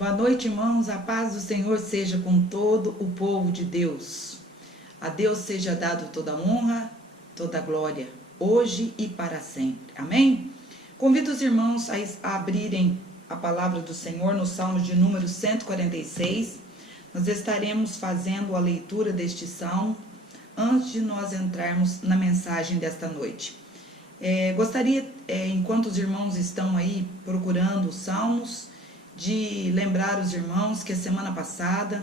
Boa noite, irmãos. A paz do Senhor seja com todo o povo de Deus. A Deus seja dado toda honra, toda glória, hoje e para sempre. Amém? Convido os irmãos a abrirem a palavra do Senhor no Salmo de número 146. Nós estaremos fazendo a leitura deste salmo antes de nós entrarmos na mensagem desta noite. Gostaria, enquanto os irmãos estão aí procurando os salmos, de lembrar os irmãos que a semana passada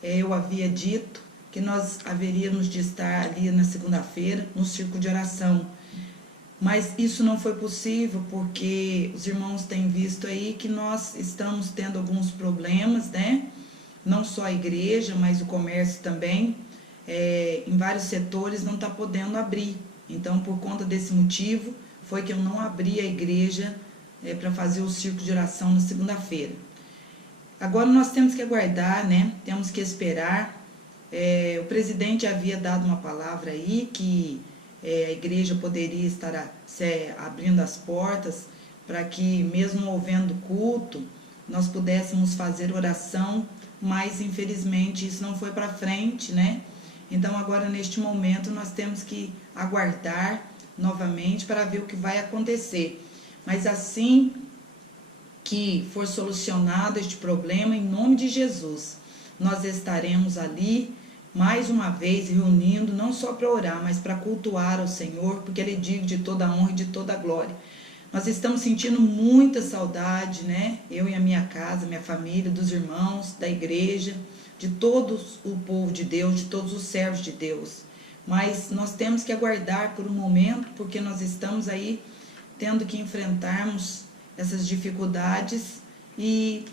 eu havia dito que nós haveríamos de estar ali na segunda-feira no círculo de oração, mas isso não foi possível porque os irmãos têm visto aí que nós estamos tendo alguns problemas, né? Não só a igreja, mas o comércio também, em vários setores não está podendo abrir. Então, por conta desse motivo, foi que eu não abri a igreja para fazer o círculo de oração na segunda-feira. Agora nós temos que aguardar, né? Temos que esperar. O presidente havia dado uma palavra aí que a igreja poderia estar abrindo as portas para que, mesmo havendo culto, nós pudéssemos fazer oração, mas infelizmente isso não foi para frente, né? Então agora neste momento nós temos que aguardar novamente para ver o que vai acontecer. Mas assim que for solucionado este problema, em nome de Jesus, nós estaremos ali mais uma vez reunindo, não só para orar, mas para cultuar ao Senhor, porque Ele é digno de toda a honra e de toda a glória. Nós estamos sentindo muita saudade, né? Eu e a minha casa, minha família, dos irmãos, da igreja, de todo o povo de Deus, de todos os servos de Deus. Mas nós temos que aguardar por um momento, porque nós estamos aí tendo que enfrentarmos essas dificuldades e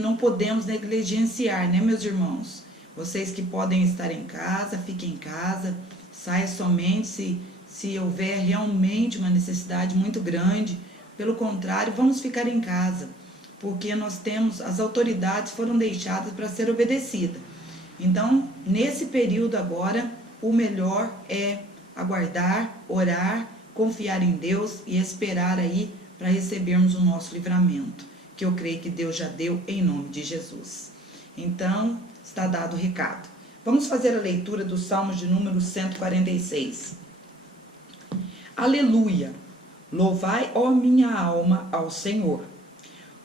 não podemos negligenciar, né, meus irmãos? Vocês que podem estar em casa, fiquem em casa, saia somente se houver realmente uma necessidade muito grande. Pelo contrário, vamos ficar em casa, porque as autoridades foram deixadas para ser obedecidas. Então, nesse período agora, o melhor é aguardar, orar, confiar em Deus e esperar aí para recebermos o nosso livramento, que eu creio que Deus já deu em nome de Jesus. Então, está dado o recado. Vamos fazer a leitura do Salmo de número 146. Aleluia! Louvai, ó minha alma, ao Senhor.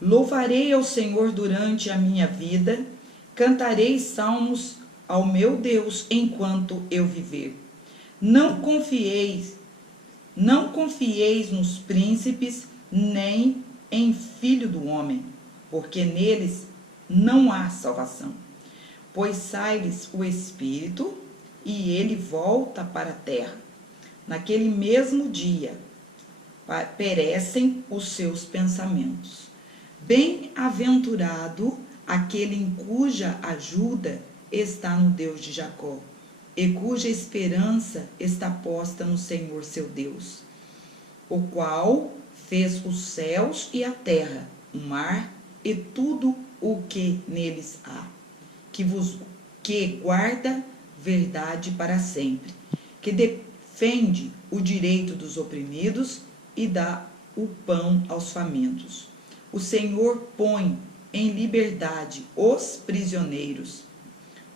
Louvarei ao Senhor durante a minha vida, cantarei salmos ao meu Deus enquanto eu viver. Não confieis nos príncipes, nem em filho do homem, porque neles não há salvação. Pois sai-lhes o espírito, e ele volta para a terra. Naquele mesmo dia, perecem os seus pensamentos. Bem-aventurado aquele em cuja ajuda está no Deus de Jacó, e cuja esperança está posta no Senhor seu Deus, o qual fez os céus e a terra, o mar e tudo o que neles há, que guarda verdade para sempre, que defende o direito dos oprimidos e dá o pão aos famintos. O Senhor põe em liberdade os prisioneiros.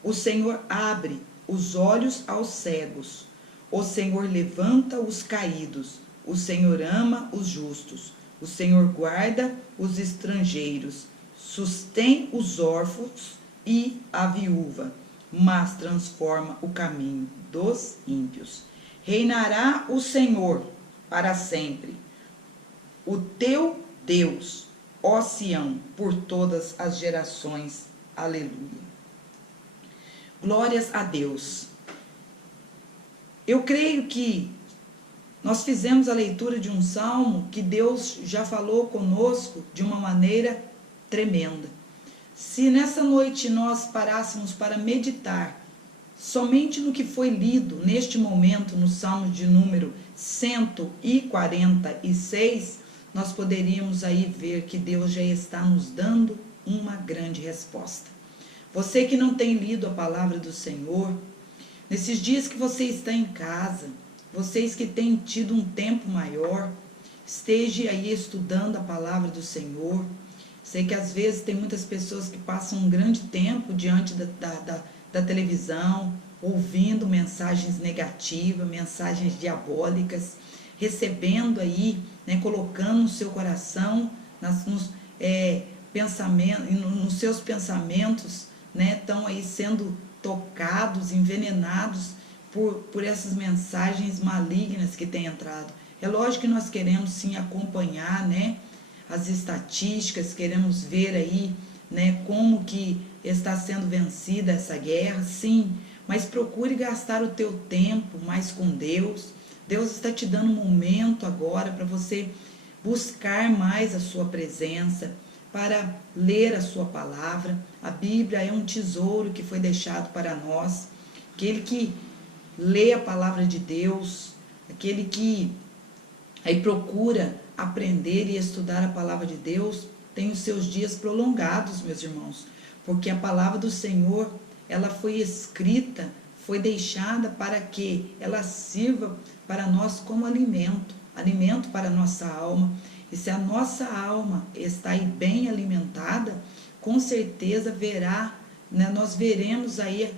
O Senhor abre os olhos aos cegos. O Senhor levanta os caídos. O Senhor ama os justos. O Senhor guarda os estrangeiros. Sustém os órfãos e a viúva, mas transforma o caminho dos ímpios. Reinará o Senhor para sempre. O teu Deus, ó Sião, por todas as gerações. Aleluia. Glórias a Deus. Eu creio que nós fizemos a leitura de um salmo que Deus já falou conosco de uma maneira tremenda. Se nessa noite nós parássemos para meditar somente no que foi lido neste momento no salmo de número 146, nós poderíamos aí ver que Deus já está nos dando uma grande resposta. Você que não tem lido a palavra do Senhor, nesses dias que você está em casa, vocês que têm tido um tempo maior, esteja aí estudando a palavra do Senhor, Sei que às vezes tem muitas pessoas que passam um grande tempo diante da televisão, ouvindo mensagens negativas, mensagens diabólicas, recebendo aí, né, colocando no seu coração, nos seus pensamentos, né, estão aí sendo tocados, envenenados por essas mensagens malignas que têm entrado. É lógico que nós queremos sim acompanhar, né, as estatísticas, queremos ver aí, né, como que está sendo vencida essa guerra, sim, mas procure gastar o teu tempo mais com Deus. Deus está te dando um momento agora para você buscar mais a sua presença, para ler a sua palavra. A Bíblia é um tesouro que foi deixado para nós. Aquele que lê a palavra de Deus, aquele que aí procura aprender e estudar a palavra de Deus, tem os seus dias prolongados, meus irmãos, porque a palavra do Senhor, ela foi escrita, foi deixada para que ela sirva para nós como alimento para a nossa alma. E se a nossa alma está aí bem alimentada, com certeza nós veremos aí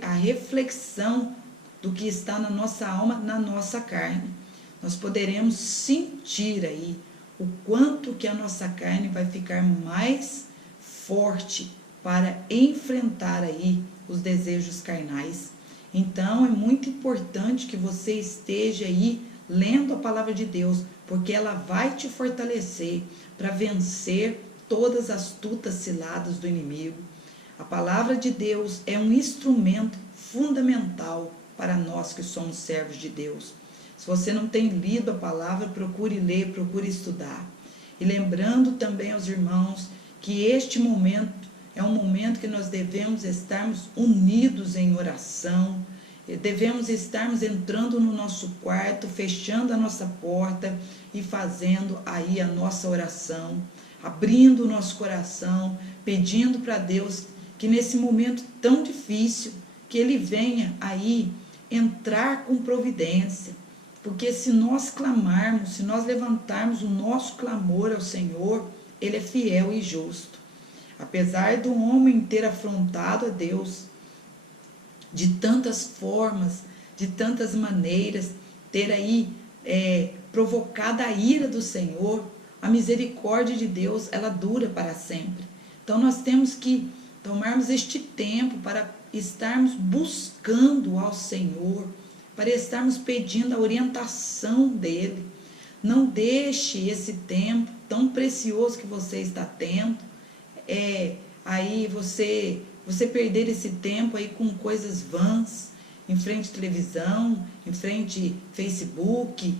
a reflexão do que está na nossa alma, na nossa carne. Nós poderemos sentir aí o quanto que a nossa carne vai ficar mais forte para enfrentar aí os desejos carnais. Então é muito importante que você esteja aí lendo a palavra de Deus, porque ela vai te fortalecer para vencer todas as astutas ciladas do inimigo. A palavra de Deus é um instrumento fundamental para nós que somos servos de Deus. Se você não tem lido a palavra, procure ler, procure estudar. E lembrando também aos irmãos que este momento é um momento que nós devemos estarmos unidos em oração, devemos estarmos entrando no nosso quarto, fechando a nossa porta e fazendo aí a nossa oração, abrindo o nosso coração, pedindo para Deus que nesse momento tão difícil, que Ele venha aí entrar com providência, porque se nós clamarmos, se nós levantarmos o nosso clamor ao Senhor, Ele é fiel e justo. Apesar do homem ter afrontado a Deus de tantas formas, de tantas maneiras, ter aí provocado a ira do Senhor, a misericórdia de Deus, ela dura para sempre. Então nós temos que tomarmos este tempo para estarmos buscando ao Senhor, para estarmos pedindo a orientação dEle. Não deixe esse tempo tão precioso que você está tendo, aí você perder esse tempo aí com coisas vãs, em frente à televisão, em frente ao Facebook.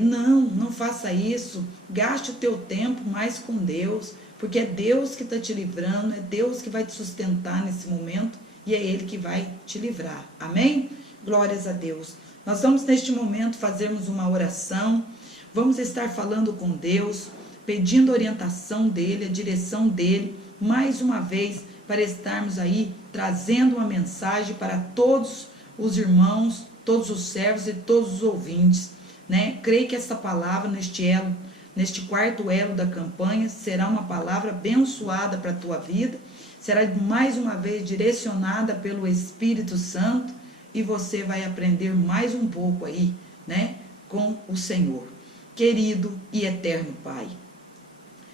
Não faça isso. Gaste o teu tempo mais com Deus, porque é Deus que está te livrando, é Deus que vai te sustentar nesse momento e é Ele que vai te livrar. Amém? Glórias a Deus. Nós vamos neste momento fazermos uma oração, vamos estar falando com Deus, pedindo a orientação dEle, a direção dEle, mais uma vez, para estarmos aí trazendo uma mensagem para todos os irmãos, todos os servos e todos os ouvintes, né? Creio que essa palavra neste quarto elo da campanha, será uma palavra abençoada para a tua vida, será mais uma vez direcionada pelo Espírito Santo e você vai aprender mais um pouco aí, né? Com o Senhor. Querido e eterno Pai,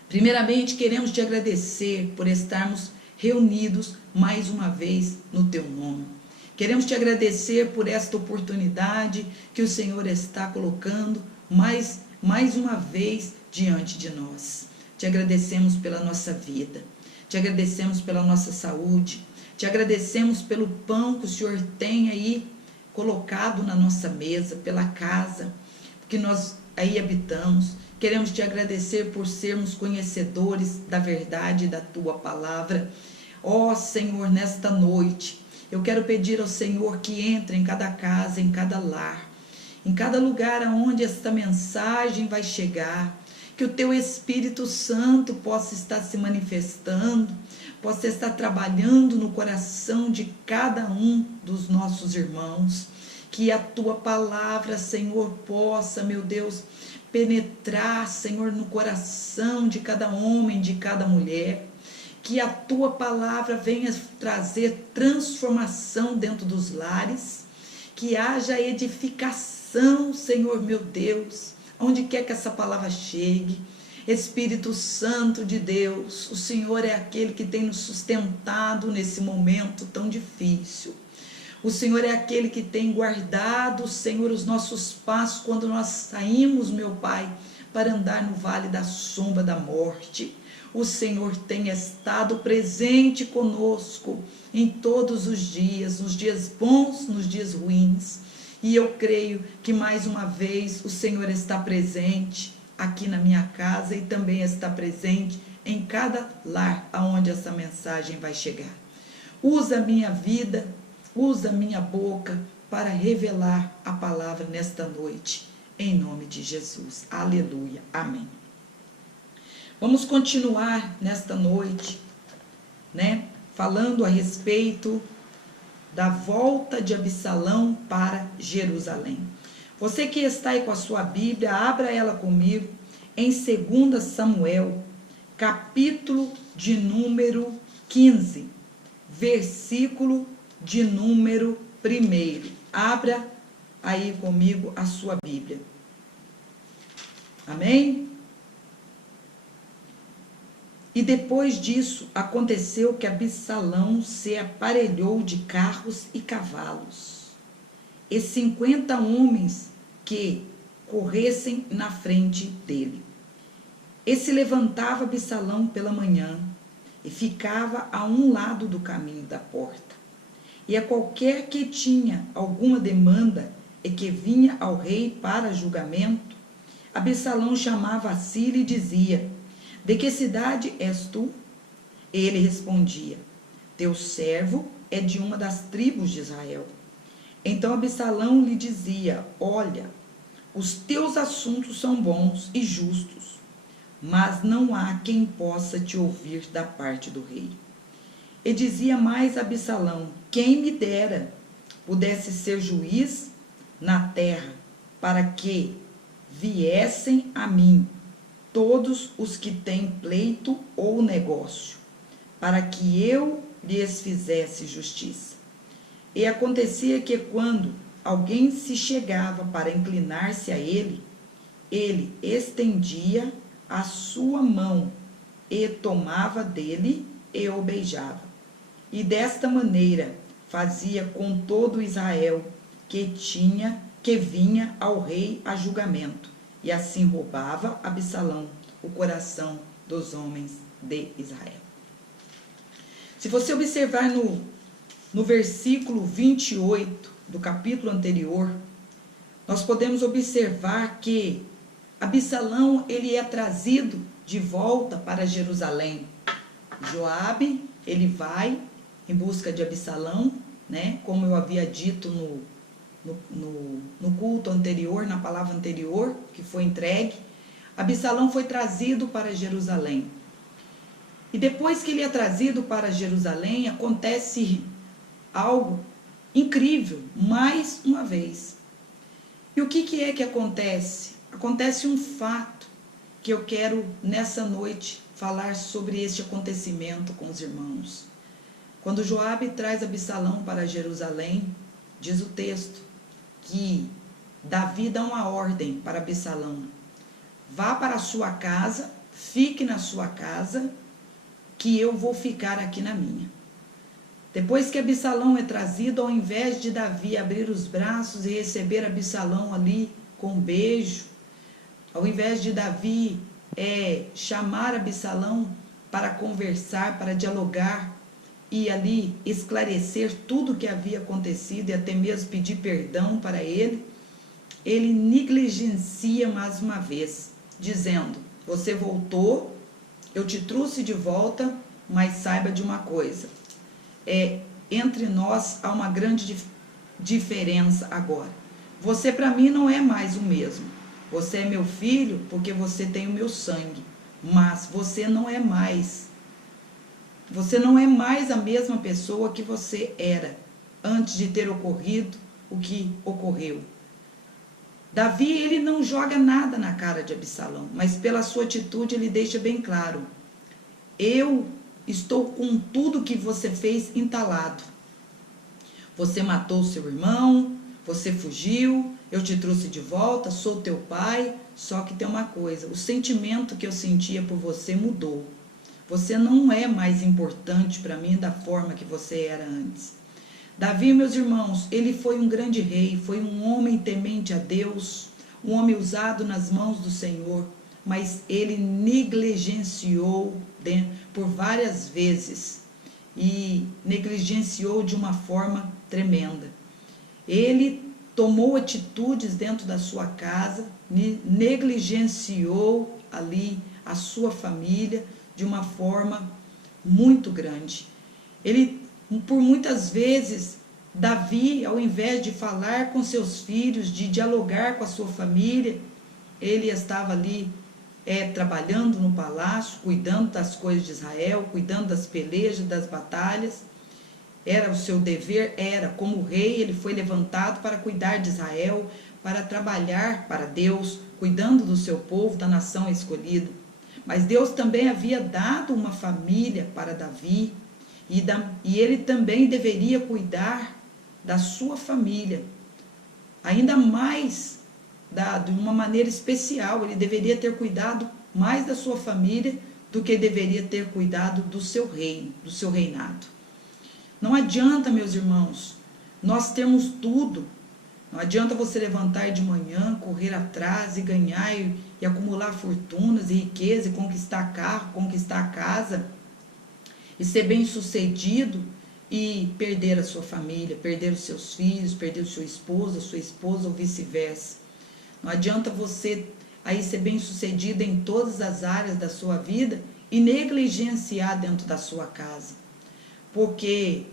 primeiramente queremos te agradecer por estarmos reunidos mais uma vez no teu nome. Queremos te agradecer por esta oportunidade que o Senhor está colocando mais uma vez diante de nós. Te agradecemos pela nossa vida, te agradecemos pela nossa saúde, te agradecemos pelo pão que o Senhor tem aí colocado na nossa mesa, pela casa que nós aí habitamos. Queremos te agradecer por sermos conhecedores da verdade da tua palavra. Ó Senhor, nesta noite, eu quero pedir ao Senhor que entre em cada casa, em cada lar, em cada lugar aonde esta mensagem vai chegar, que o teu Espírito Santo possa estar se manifestando, possa estar trabalhando no coração de cada um dos nossos irmãos, Que a tua palavra, Senhor, possa, meu Deus, penetrar, Senhor, no coração de cada homem, de cada mulher. Que a tua palavra venha trazer transformação dentro dos lares. Que haja edificação, Senhor, meu Deus, onde quer que essa palavra chegue. Espírito Santo de Deus, o Senhor é aquele que tem nos sustentado nesse momento tão difícil. O Senhor é aquele que tem guardado, Senhor, os nossos passos quando nós saímos, meu Pai, para andar no vale da sombra da morte. O Senhor tem estado presente conosco em todos os dias, nos dias bons, nos dias ruins. E eu creio que mais uma vez o Senhor está presente aqui na minha casa e também está presente em cada lar aonde essa mensagem vai chegar. Usa a minha vida, usa a minha boca para revelar a palavra nesta noite, em nome de Jesus. Aleluia. Amém. Vamos continuar nesta noite, falando a respeito da volta de Absalão para Jerusalém. Você que está aí com a sua Bíblia, abra ela comigo em 2 Samuel, capítulo de número 15, versículo de número 1. Abra aí comigo a sua Bíblia. Amém? E depois disso, aconteceu que Absalão se aparelhou de carros e cavalos, e 50 homens que corressem na frente dele. E se levantava Absalão pela manhã, e ficava a um lado do caminho da porta. E a qualquer que tinha alguma demanda e que vinha ao rei para julgamento, Absalão chamava a si e dizia: de que cidade és tu? Ele respondia: teu servo é de uma das tribos de Israel. Então Absalão lhe dizia: olha, os teus assuntos são bons e justos, mas não há quem possa te ouvir da parte do rei. E dizia mais Absalão: quem me dera pudesse ser juiz na terra, para que viessem a mim todos os que têm pleito ou negócio, para que eu lhes fizesse justiça. E acontecia que quando alguém se chegava para inclinar-se a ele, ele estendia a sua mão e tomava dele e o beijava. E desta maneira fazia com todo Israel que vinha ao rei a julgamento. E assim roubava Absalão o coração dos homens de Israel. Se você observar no versículo 28 do capítulo anterior, nós podemos observar que Absalão ele é trazido de volta para Jerusalém. Joabe, ele vai em busca de Absalão, como eu havia dito no culto anterior, na palavra anterior, que foi entregue. Absalão foi trazido para Jerusalém. E depois que ele é trazido para Jerusalém, acontece algo incrível, mais uma vez. E o que é que acontece? Acontece um fato que eu quero, nessa noite, falar sobre este acontecimento com os irmãos. Quando Joabe traz Absalão para Jerusalém, diz o texto que Davi dá uma ordem para Absalão: vá para a sua casa, fique na sua casa, que eu vou ficar aqui na minha. Depois que Absalão é trazido, ao invés de Davi abrir os braços e receber Absalão ali com um beijo, ao invés de Davi chamar Absalão para conversar, para dialogar e ali esclarecer tudo o que havia acontecido e até mesmo pedir perdão para ele, ele negligencia mais uma vez, dizendo: você voltou, eu te trouxe de volta, mas saiba de uma coisa, entre nós há uma grande diferença agora. Você para mim não é mais o mesmo. Você é meu filho porque você tem o meu sangue, mas você não é mais a mesma pessoa que você era antes de ter ocorrido o que ocorreu. Davi, ele não joga nada na cara de Absalão, mas pela sua atitude ele deixa bem claro: eu estou com tudo que você fez entalado. Você matou seu irmão, você fugiu, eu te trouxe de volta, sou teu pai. Só que tem uma coisa, o sentimento que eu sentia por você mudou. Você não é mais importante para mim da forma que você era antes. Davi, meus irmãos, ele foi um grande rei, foi um homem temente a Deus, um homem usado nas mãos do Senhor, mas ele negligenciou por várias vezes e negligenciou de uma forma tremenda. Ele tomou atitudes dentro da sua casa, negligenciou ali a sua família de uma forma muito grande. Ele, por muitas vezes, Davi, ao invés de falar com seus filhos, de dialogar com a sua família, ele estava ali trabalhando no palácio, cuidando das coisas de Israel, cuidando das pelejas, das batalhas. Era o seu dever, como rei, ele foi levantado para cuidar de Israel, para trabalhar para Deus, cuidando do seu povo, da nação escolhida. Mas Deus também havia dado uma família para Davi, e ele também deveria cuidar da sua família, ainda mais, de uma maneira especial. Ele deveria ter cuidado mais da sua família do que deveria ter cuidado do seu reino, do seu reinado. Não adianta, meus irmãos, nós temos tudo. Não adianta você levantar de manhã, correr atrás e ganhar e acumular fortunas e riqueza e conquistar carro, conquistar casa e ser bem sucedido e perder a sua família, perder os seus filhos, perder o seu esposo, a sua esposa ou vice-versa. Não adianta você aí ser bem sucedido em todas as áreas da sua vida e negligenciar dentro da sua casa. Porque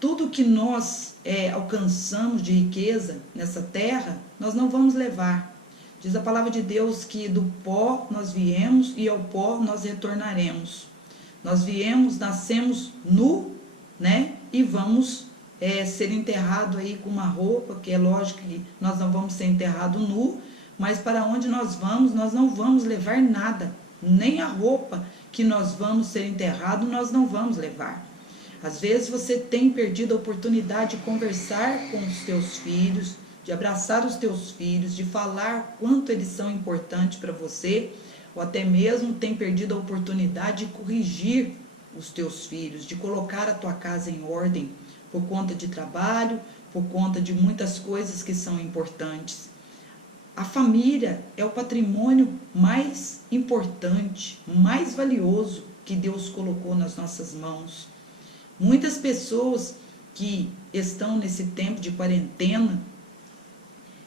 tudo que nós alcançamos de riqueza nessa terra, nós não vamos levar. Diz a palavra de Deus que do pó nós viemos e ao pó nós retornaremos. Nós viemos, nascemos nu, né? E vamos ser enterrados aí com uma roupa, que é lógico que nós não vamos ser enterrados nu, mas para onde nós não vamos levar nada. Nem a roupa que nós vamos ser enterrados, nós não vamos levar. Às vezes você tem perdido a oportunidade de conversar com os teus filhos, de abraçar os teus filhos, de falar quanto eles são importantes para você, ou até mesmo tem perdido a oportunidade de corrigir os teus filhos, de colocar a tua casa em ordem, por conta de trabalho, por conta de muitas coisas que são importantes. A família é o patrimônio mais importante, mais valioso que Deus colocou nas nossas mãos. Muitas pessoas que estão nesse tempo de quarentena,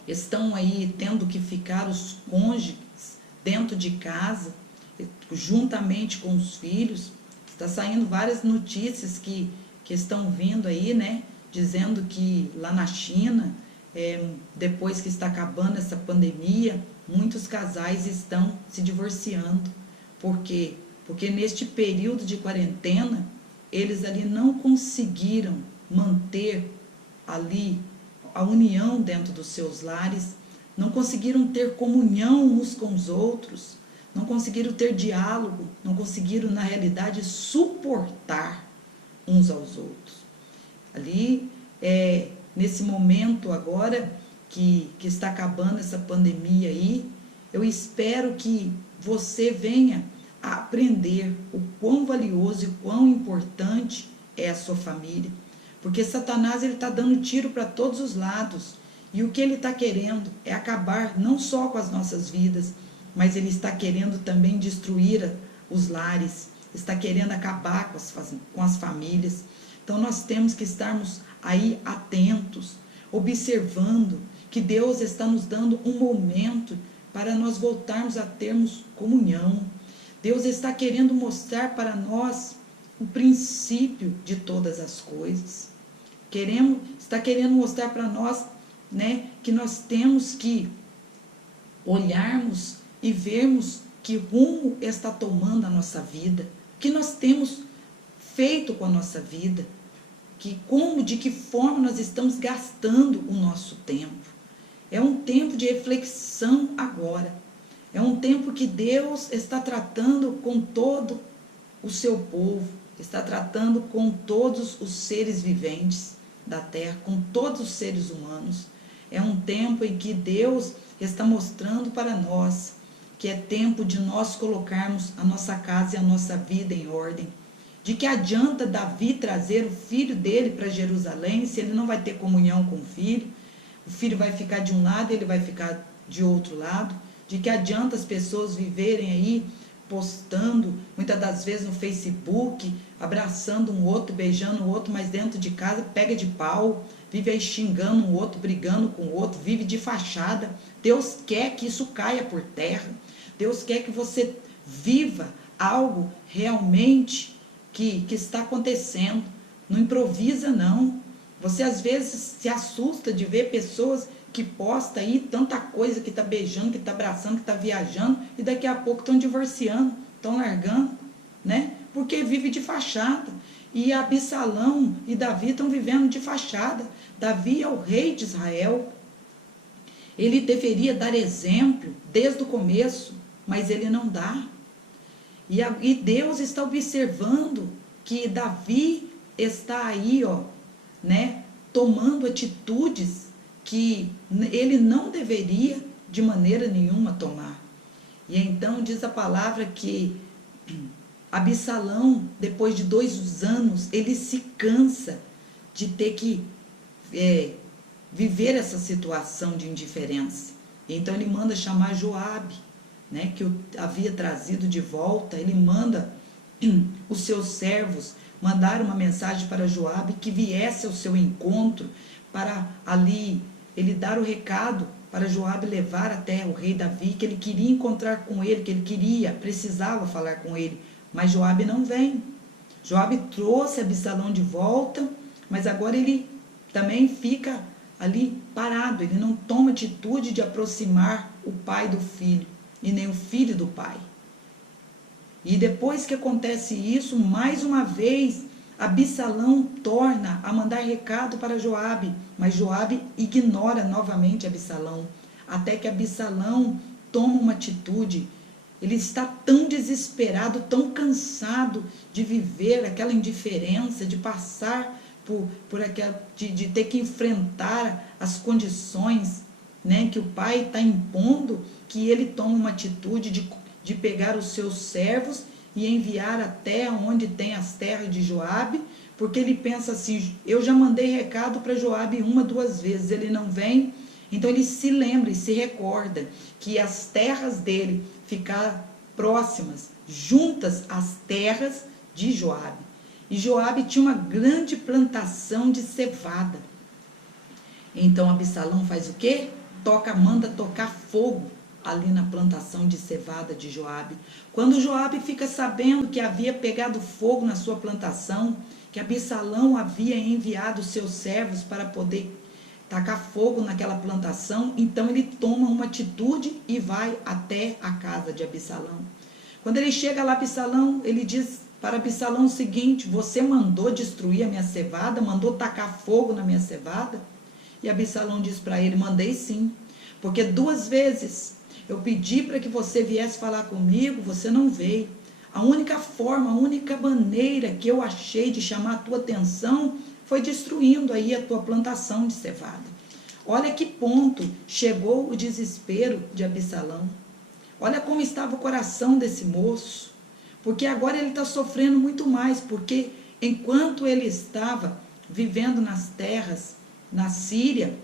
estão aí tendo que ficar os cônjuges dentro de casa, juntamente com os filhos. Está saindo várias notícias que estão vindo aí, né? Dizendo que lá na China, depois que está acabando essa pandemia, muitos casais estão se divorciando. Por quê? Porque neste período de quarentena, eles ali não conseguiram manter ali a união dentro dos seus lares, não conseguiram ter comunhão uns com os outros, não conseguiram ter diálogo, não conseguiram, na realidade, suportar uns aos outros. Ali, nesse momento agora que está acabando essa pandemia aí, eu espero que você venha a aprender o quão valioso e quão importante é a sua família. Porque Satanás está dando tiro para todos os lados. E o que ele está querendo é acabar não só com as nossas vidas, mas ele está querendo também destruir os lares, está querendo acabar com as famílias. Então nós temos que estarmos aí atentos, observando que Deus está nos dando um momento para nós voltarmos a termos comunhão. Deus está querendo mostrar para nós o princípio de todas as coisas. Está querendo mostrar para nós, né, que nós temos que olharmos e vermos que rumo está tomando a nossa vida, o que nós temos feito com a nossa vida, de que forma nós estamos gastando o nosso tempo. É um tempo de reflexão agora. É um tempo que Deus está tratando com todo o seu povo, está tratando com todos os seres viventes da terra, com todos os seres humanos. É um tempo em que Deus está mostrando para nós que é tempo de nós colocarmos a nossa casa e a nossa vida em ordem. De que adianta Davi trazer o filho dele para Jerusalém se ele não vai ter comunhão com o filho vai ficar de um lado e ele vai ficar de outro lado. De que adianta as pessoas viverem aí postando, muitas das vezes no Facebook, abraçando um outro, beijando o outro, mas dentro de casa pega de pau, vive aí xingando um outro, brigando com o outro, vive de fachada. Deus quer que isso caia por terra. Deus quer que você viva algo realmente que está acontecendo. Não improvisa, não. Você às vezes se assusta de ver pessoas que postam aí tanta coisa, que está beijando, que está abraçando, que está viajando, e daqui a pouco estão divorciando, estão largando, né? Porque vive de fachada. E Absalão e Davi estão vivendo de fachada. Davi é o rei de Israel. Ele deveria dar exemplo desde o começo, mas ele não dá. E Deus está observando que Davi está aí, né, tomando atitudes que ele não deveria de maneira nenhuma tomar. E então diz a palavra que Absalão, depois de 2 anos, ele se cansa de ter que viver essa situação de indiferença. Então ele manda chamar Joabe, né, que o havia trazido de volta. Ele manda os seus servos mandar uma mensagem para Joabe que viesse ao seu encontro para ali ele dar o recado para Joabe levar até o rei Davi, que ele queria encontrar com ele, que ele precisava falar com ele, mas Joabe não vem. Joabe trouxe Absalão de volta, mas agora ele também fica ali parado, ele não toma atitude de aproximar o pai do filho, e nem o filho do pai. E depois que acontece isso, mais uma vez, Absalão torna a mandar recado para Joabe, mas Joabe ignora novamente Absalão, até que Absalão toma uma atitude. Ele está tão desesperado, tão cansado de viver aquela indiferença, de passar por aquela, de ter que enfrentar as condições, né, que o pai está impondo, que ele toma uma atitude de pegar os seus servos e enviar até onde tem as terras de Joabe, porque ele pensa assim: eu já mandei recado para Joabe 1, 2 vezes, ele não vem. Então ele se lembra e se recorda que as terras dele ficaram próximas, juntas às terras de Joabe. E Joabe tinha uma grande plantação de cevada. Então Absalão faz o quê? Manda tocar fogo ali na plantação de cevada de Joabe. Quando Joabe fica sabendo que havia pegado fogo na sua plantação, que Absalão havia enviado seus servos para poder tacar fogo naquela plantação, então ele toma uma atitude e vai até a casa de Absalão. Quando ele chega lá, ele diz para Absalão o seguinte: você mandou destruir a minha cevada, mandou tacar fogo na minha cevada? E Absalão diz para ele: mandei sim, porque 2 vezes eu pedi para que você viesse falar comigo, você não veio. A única forma, a única maneira que eu achei de chamar a tua atenção foi destruindo aí a tua plantação de cevada. Olha que ponto chegou o desespero de Absalão. Olha como estava o coração desse moço. Porque agora ele está sofrendo muito mais, porque enquanto ele estava vivendo nas terras, na Síria,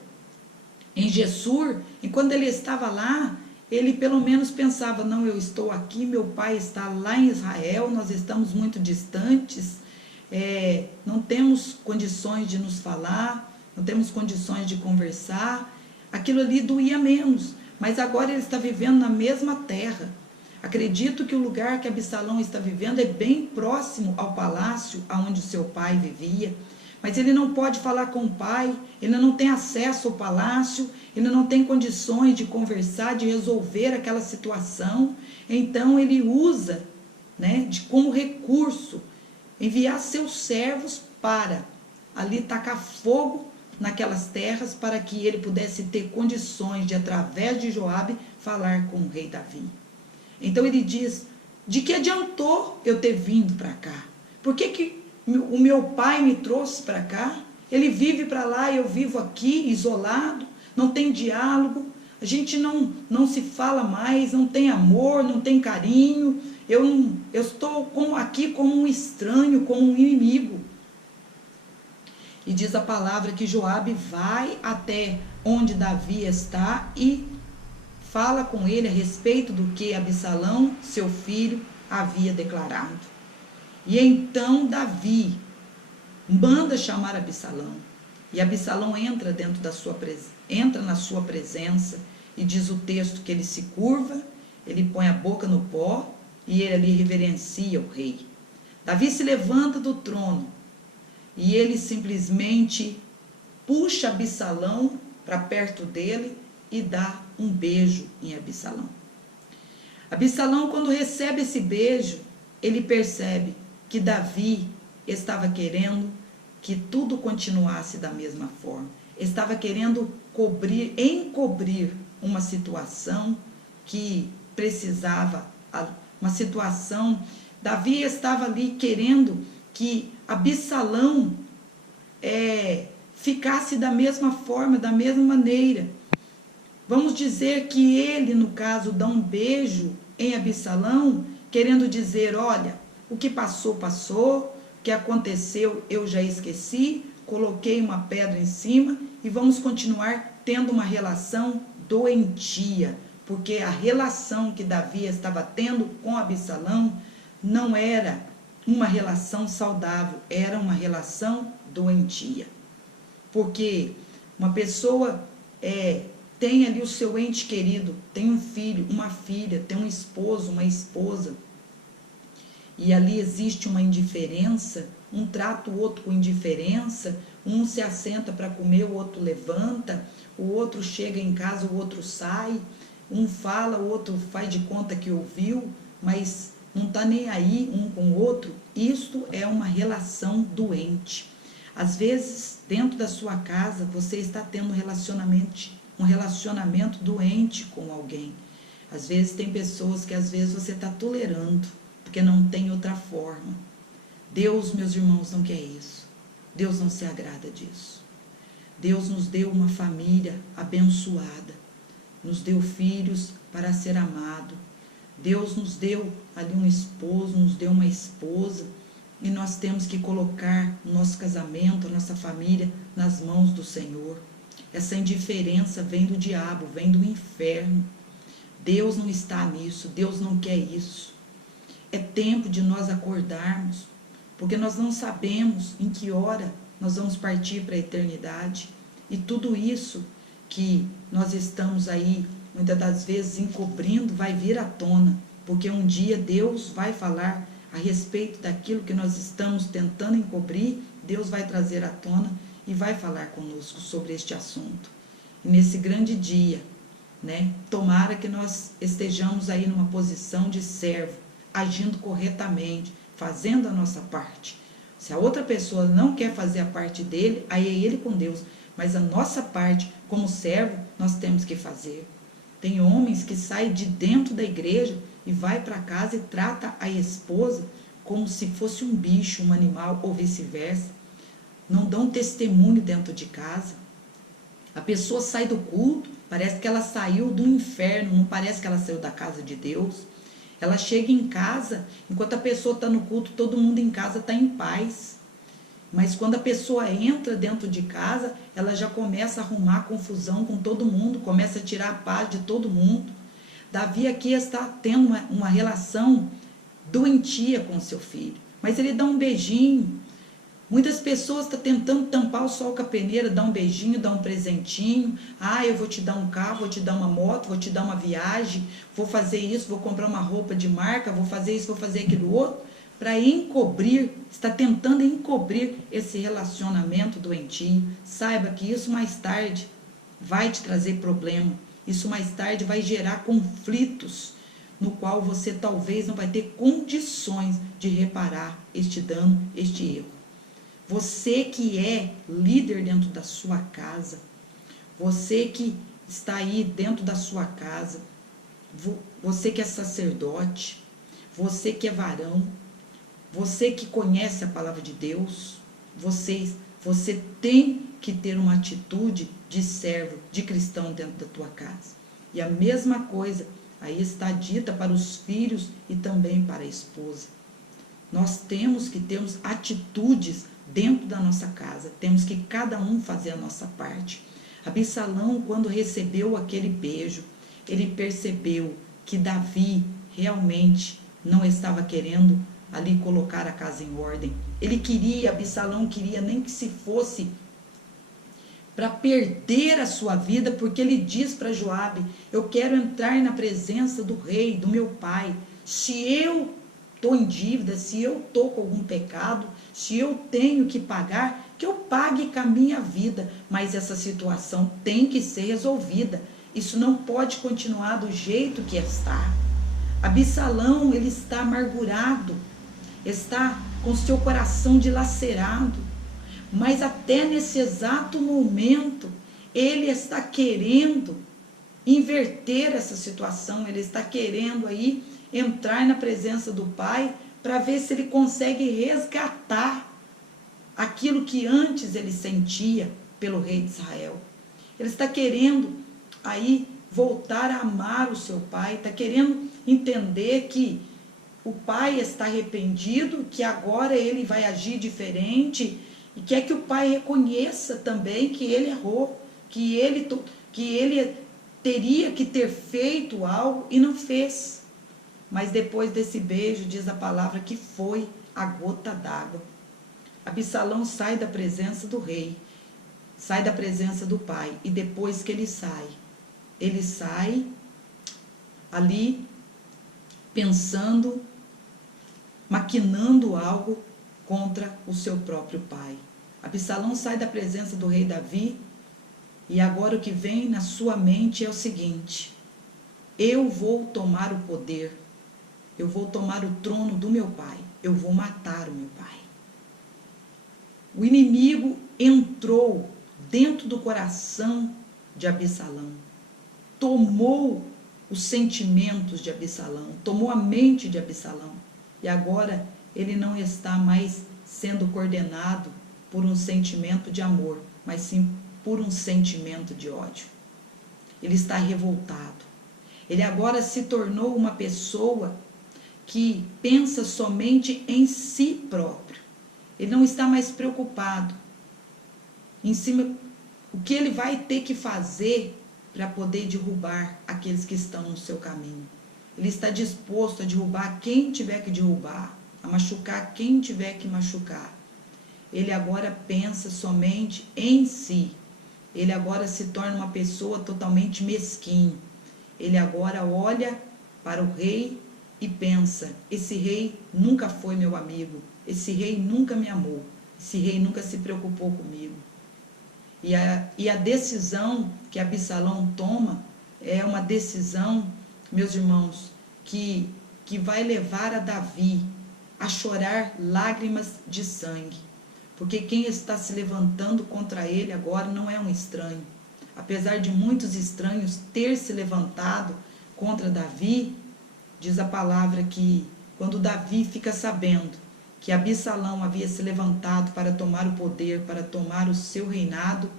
em Gessur, enquanto ele estava lá, ele pelo menos pensava: não, eu estou aqui, meu pai está lá em Israel, nós estamos muito distantes, não temos condições de nos falar, não temos condições de conversar. Aquilo ali doía menos, mas agora ele está vivendo na mesma terra. Acredito que o lugar que Absalão está vivendo é bem próximo ao palácio onde o seu pai vivia, mas ele não pode falar com o pai, ele não tem acesso ao palácio, ele não tem condições de conversar, de resolver aquela situação. Então ele usa, né, como recurso, enviar seus servos para ali tacar fogo naquelas terras para que ele pudesse ter condições de, através de Joabe, falar com o rei Davi. Então ele diz, de que adiantou eu ter vindo para cá? Por que o meu pai me trouxe para cá? Ele vive para lá e eu vivo aqui, isolado, não tem diálogo, a gente não se fala mais, não tem amor, não tem carinho, eu estou aqui como um estranho, como um inimigo. E diz a palavra que Joabe vai até onde Davi está e fala com ele a respeito do que Absalão, seu filho, havia declarado. E então Davi manda chamar Absalão. E Absalão entra na sua presença, e diz o texto que ele se curva, ele põe a boca no pó e ele ali reverencia o rei. Davi se levanta do trono e ele simplesmente puxa Absalão para perto dele e dá um beijo em Absalão. Absalão, quando recebe esse beijo, ele percebe que Davi estava querendo que tudo continuasse da mesma forma. Estava querendo encobrir uma situação que precisava, uma situação. Davi estava ali querendo que Absalão ficasse da mesma forma, da mesma maneira. Vamos dizer que ele, no caso, dá um beijo em Absalão, querendo dizer, olha, o que passou, passou, o que aconteceu eu já esqueci, coloquei uma pedra em cima e vamos continuar tendo uma relação doentia, porque a relação que Davi estava tendo com Absalão não era uma relação saudável, era uma relação doentia. Porque uma pessoa tem ali o seu ente querido, tem um filho, uma filha, tem um esposo, uma esposa, e ali existe uma indiferença, um trata o outro com indiferença, um se assenta para comer, o outro levanta, o outro chega em casa, o outro sai, um fala, o outro faz de conta que ouviu, mas não está nem aí um com o outro. Isto é uma relação doente. Às vezes, dentro da sua casa, você está tendo um relacionamento doente com alguém. Às vezes tem pessoas que às vezes você está tolerando, porque não tem outra forma. Deus, meus irmãos, não quer isso. Deus não se agrada disso. Deus nos deu uma família abençoada, nos deu filhos para ser amado. Deus nos deu ali um esposo, nos deu uma esposa, e nós temos que colocar o nosso casamento, a nossa família nas mãos do Senhor. Essa indiferença vem do diabo, vem do inferno. Deus não está nisso, Deus não quer isso. É tempo de nós acordarmos, porque nós não sabemos em que hora nós vamos partir para a eternidade. E tudo isso que nós estamos aí, muitas das vezes, encobrindo, vai vir à tona, porque um dia Deus vai falar a respeito daquilo que nós estamos tentando encobrir, Deus vai trazer à tona e vai falar conosco sobre este assunto. E nesse grande dia, tomara que nós estejamos aí numa posição de servo, agindo corretamente, fazendo a nossa parte. Se a outra pessoa não quer fazer a parte dele, aí é ele com Deus, mas a nossa parte, como servo, nós temos que fazer. Tem homens que saem de dentro da igreja e vai para casa e trata a esposa como se fosse um bicho, um animal, ou vice-versa. Não dão testemunho dentro de casa. A pessoa sai do culto, parece que ela saiu do inferno, não parece que ela saiu da casa de Deus. Ela chega em casa, enquanto a pessoa está no culto, todo mundo em casa está em paz. Mas quando a pessoa entra dentro de casa, ela já começa a arrumar confusão com todo mundo, começa a tirar a paz de todo mundo. Davi aqui está tendo uma relação doentia com seu filho, mas ele dá um beijinho. Muitas pessoas estão tentando tampar o sol com a peneira, dá um beijinho, dá um presentinho. Eu vou te dar um carro, vou te dar uma moto, vou te dar uma viagem, vou fazer isso, vou comprar uma roupa de marca, vou fazer isso, vou fazer aquilo outro, para encobrir, está tentando encobrir esse relacionamento doentio. Saiba que isso mais tarde vai te trazer problema, isso mais tarde vai gerar conflitos, no qual você talvez não vai ter condições de reparar este dano, este erro. Você que é líder dentro da sua casa, você que está aí dentro da sua casa, você que é sacerdote, você que é varão, você que conhece a palavra de Deus, você tem que ter uma atitude de servo, de cristão dentro da tua casa. E a mesma coisa aí está dita para os filhos e também para a esposa. Nós temos que termos atitudes dentro da nossa casa, temos que cada um fazer a nossa parte. Absalão, quando recebeu aquele beijo, ele percebeu que Davi realmente não estava querendo ali colocar a casa em ordem. Absalão queria nem que se fosse para perder a sua vida, porque ele diz para Joabe: eu quero entrar na presença do rei, do meu pai. Se eu estou em dívida, se eu estou com algum pecado, se eu tenho que pagar, que eu pague com a minha vida, mas essa situação tem que ser resolvida. Isso não pode continuar do jeito que está. Absalão, ele está amargurado, está com seu coração dilacerado, mas até nesse exato momento, ele está querendo inverter essa situação, ele está querendo aí entrar na presença do pai para ver se ele consegue resgatar aquilo que antes ele sentia pelo rei de Israel. Ele está querendo aí voltar a amar o seu pai, está querendo entender que o pai está arrependido, que agora ele vai agir diferente e quer que o pai reconheça também que ele errou, que ele teria que ter feito algo e não fez. Mas depois desse beijo, diz a palavra que foi a gota d'água. Absalão sai da presença do rei, sai da presença do pai, e depois que ele sai ali pensando, maquinando algo contra o seu próprio pai. Absalão sai da presença do rei Davi, e agora o que vem na sua mente é o seguinte: eu vou tomar o poder, eu vou tomar o trono do meu pai, eu vou matar o meu pai. O inimigo entrou dentro do coração de Absalão, tomou os sentimentos de Absalão, tomou a mente de Absalão, e agora ele não está mais sendo coordenado por um sentimento de amor, mas sim por um sentimento de ódio. Ele está revoltado. Ele agora se tornou uma pessoa que pensa somente em si próprio. Ele não está mais preocupado em cima o que ele vai ter que fazer para poder derrubar aqueles que estão no seu caminho. Ele está disposto a derrubar quem tiver que derrubar, a machucar quem tiver que machucar. Ele agora pensa somente em si. Ele agora se torna uma pessoa totalmente mesquinha. Ele agora olha para o rei e pensa: esse rei nunca foi meu amigo, esse rei nunca me amou, esse rei nunca se preocupou comigo. E a decisão que Absalão toma é uma decisão, meus irmãos, que vai levar a Davi a chorar lágrimas de sangue. Porque quem está se levantando contra ele agora não é um estranho. Apesar de muitos estranhos ter se levantado contra Davi, diz a palavra que quando Davi fica sabendo que Absalão havia se levantado para tomar o poder, para tomar o seu reinado,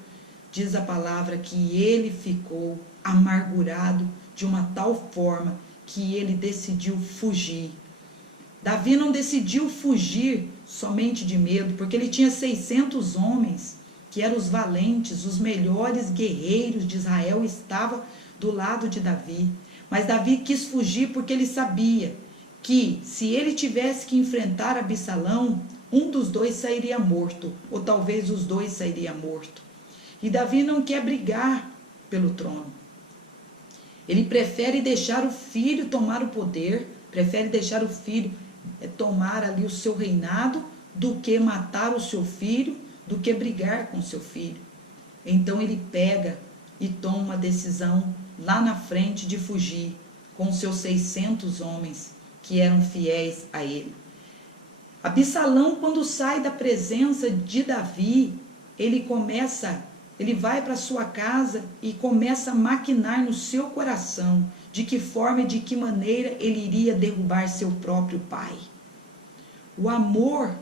diz a palavra que ele ficou amargurado de uma tal forma que ele decidiu fugir. Davi não decidiu fugir somente de medo, porque ele tinha 600 homens, que eram os valentes, os melhores guerreiros de Israel, estavam do lado de Davi. Mas Davi quis fugir porque ele sabia que se ele tivesse que enfrentar Absalão, um dos dois sairia morto, ou talvez os dois sairiam mortos. E Davi não quer brigar pelo trono. Ele prefere deixar o filho tomar o poder, prefere deixar o filho tomar ali o seu reinado, do que matar o seu filho, do que brigar com o seu filho. Então ele pega e toma uma decisão lá na frente de fugir com seus 600 homens que eram fiéis a ele. Absalão, quando sai da presença de Davi, ele vai para sua casa e começa a maquinar no seu coração de que forma e de que maneira ele iria derrubar seu próprio pai. O amor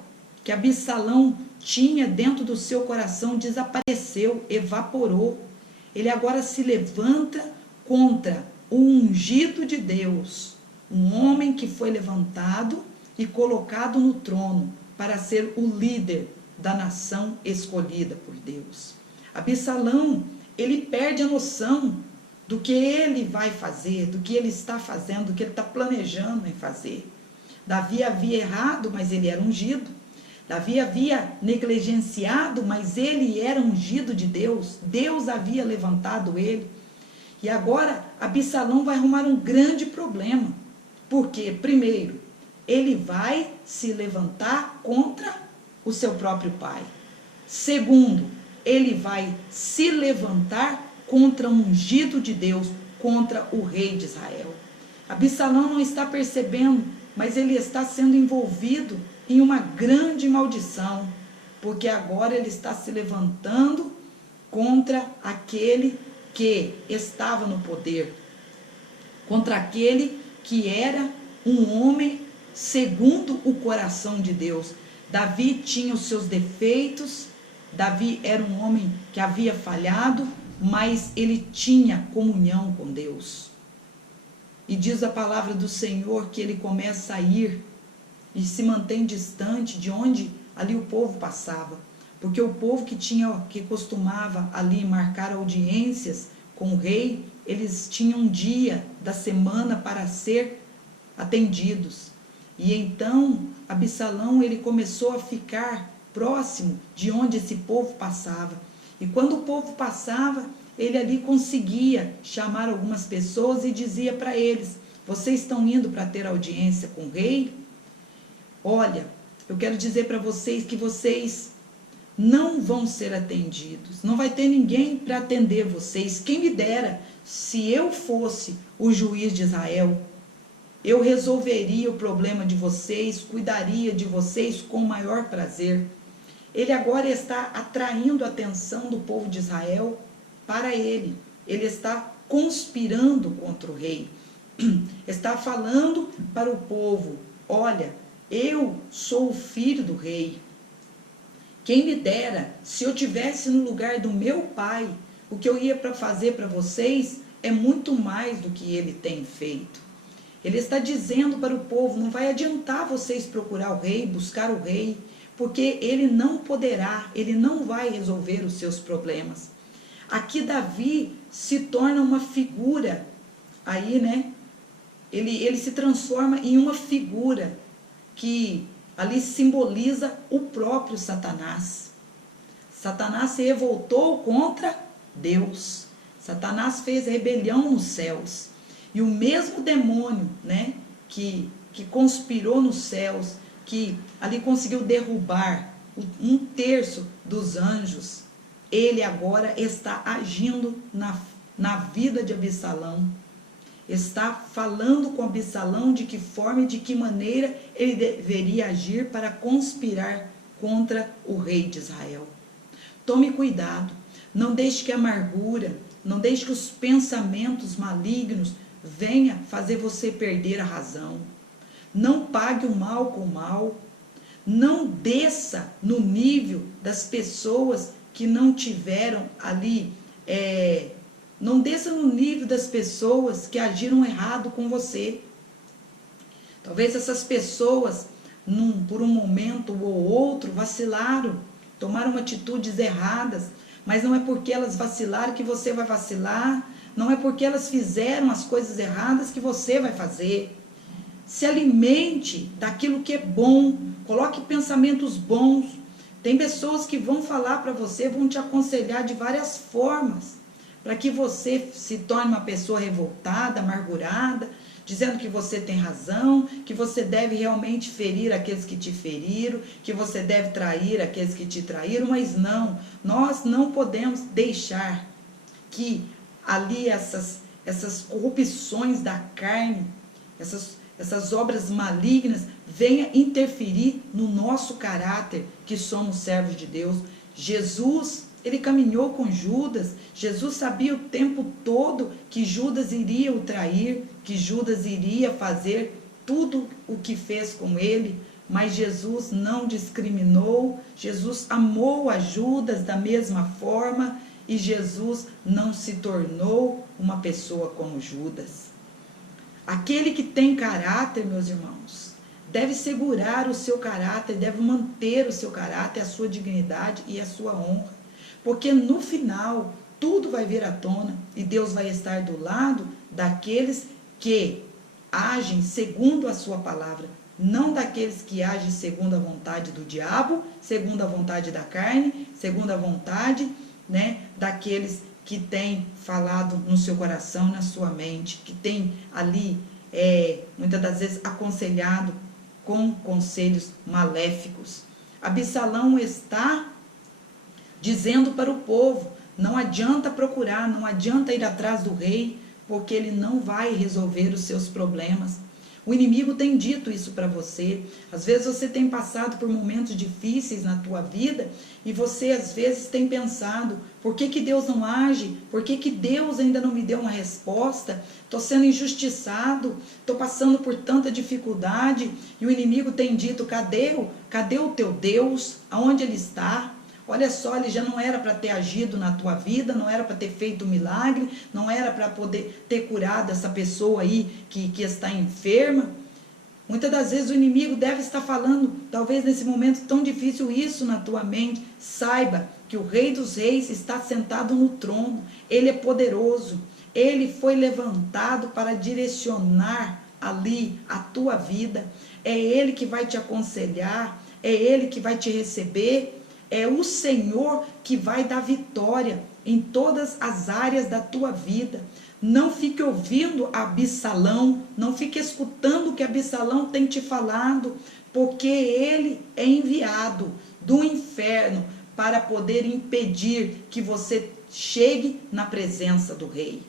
que Absalão tinha dentro do seu coração desapareceu, evaporou. Ele agora se levanta contra o ungido de Deus, um homem que foi levantado e colocado no trono para ser o líder da nação escolhida por Deus. Absalão, ele perde a noção do que ele vai fazer, do que ele está fazendo, do que ele está planejando em fazer. Davi havia errado, mas ele era ungido. Davi havia negligenciado, mas ele era ungido de Deus. Deus havia levantado ele. E agora, Absalão vai arrumar um grande problema. Porque, primeiro, ele vai se levantar contra o seu próprio pai. Segundo, ele vai se levantar contra um ungido de Deus, contra o rei de Israel. Absalão não está percebendo, mas ele está sendo envolvido em uma grande maldição, porque agora ele está se levantando contra aquele que estava no poder, contra aquele que era um homem segundo o coração de Deus. Davi tinha os seus defeitos, Davi era um homem que havia falhado, mas ele tinha comunhão com Deus. E diz a palavra do Senhor que ele começa a ir e se mantém distante de onde ali o povo passava. Porque o povo que costumava ali marcar audiências com o rei, eles tinham um dia da semana para ser atendidos. E então Absalão, ele começou a ficar próximo de onde esse povo passava. E quando o povo passava, ele ali conseguia chamar algumas pessoas e dizia para eles: vocês estão indo para ter audiência com o rei? Olha, eu quero dizer para vocês que vocês não vão ser atendidos. Não vai ter ninguém para atender vocês. Quem me dera, se eu fosse o juiz de Israel, eu resolveria o problema de vocês, cuidaria de vocês com o maior prazer. Ele agora está atraindo a atenção do povo de Israel para ele. Ele está conspirando contra o rei. Está falando para o povo: olha, eu sou o filho do rei. Quem me dera, se eu tivesse no lugar do meu pai, o que eu ia fazer para vocês é muito mais do que ele tem feito. Ele está dizendo para o povo: não vai adiantar vocês procurar o rei, buscar o rei, porque ele não poderá, ele não vai resolver os seus problemas. Aqui Davi se torna uma figura, aí, né? Ele se transforma em uma figura que ali simboliza o próprio Satanás. Satanás se revoltou contra Deus. Satanás fez rebelião nos céus. E o mesmo demônio, né, que conspirou nos céus, que ali conseguiu derrubar 1/3 dos anjos, ele agora está agindo na vida de Absalão. Está falando com Absalão de que forma e de que maneira ele deveria agir para conspirar contra o rei de Israel. Tome cuidado, não deixe que a amargura, não deixe que os pensamentos malignos venha fazer você perder a razão. Não pague o mal com o mal. Não desça no nível das pessoas que não tiveram ali, não desça no nível das pessoas que agiram errado com você. Talvez essas pessoas, por um momento ou outro, vacilaram, tomaram atitudes erradas, mas não é porque elas vacilaram que você vai vacilar, não é porque elas fizeram as coisas erradas que você vai fazer. Se alimente daquilo que é bom, coloque pensamentos bons. Tem pessoas que vão falar para você, vão te aconselhar de várias formas, para que você se torne uma pessoa revoltada, amargurada, dizendo que você tem razão, que você deve realmente ferir aqueles que te feriram, que você deve trair aqueles que te traíram, mas não, nós não podemos deixar que ali essas corrupções da carne, essas obras malignas venham interferir no nosso caráter, que somos servos de Deus. Jesus, ele caminhou com Judas. Jesus sabia o tempo todo que Judas iria o trair, que Judas iria fazer tudo o que fez com ele, mas Jesus não discriminou. Jesus amou a Judas da mesma forma, e Jesus não se tornou uma pessoa como Judas. Aquele que tem caráter, meus irmãos, deve segurar o seu caráter, deve manter o seu caráter, a sua dignidade e a sua honra, porque no final tudo vai vir à tona e Deus vai estar do lado daqueles que agem segundo a sua palavra, não daqueles que agem segundo a vontade do diabo, segundo a vontade da carne, segundo a vontade, daqueles que têm falado no seu coração, na sua mente, que tem ali, muitas das vezes, aconselhado com conselhos maléficos. Absalão está dizendo para o povo: não adianta procurar, não adianta ir atrás do rei, porque ele não vai resolver os seus problemas. O inimigo tem dito isso para você. Às vezes você tem passado por momentos difíceis na tua vida e você às vezes tem pensado: por que Deus não age? Por que Deus ainda não me deu uma resposta? Estou sendo injustiçado, estou passando por tanta dificuldade. E o inimigo tem dito: cadê o teu Deus? Aonde ele está? Olha só, ele já não era para ter agido na tua vida, não era para ter feito um milagre, não era para poder ter curado essa pessoa aí que está enferma. Muitas das vezes o inimigo deve estar falando, talvez nesse momento tão difícil, isso na tua mente. Saiba que o Rei dos Reis está sentado no trono, ele é poderoso, ele foi levantado para direcionar ali a tua vida. É ele que vai te aconselhar, é ele que vai te receber. É o Senhor que vai dar vitória em todas as áreas da tua vida. Não fique ouvindo Absalão, não fique escutando o que Absalão tem te falado, porque ele é enviado do inferno para poder impedir que você chegue na presença do rei.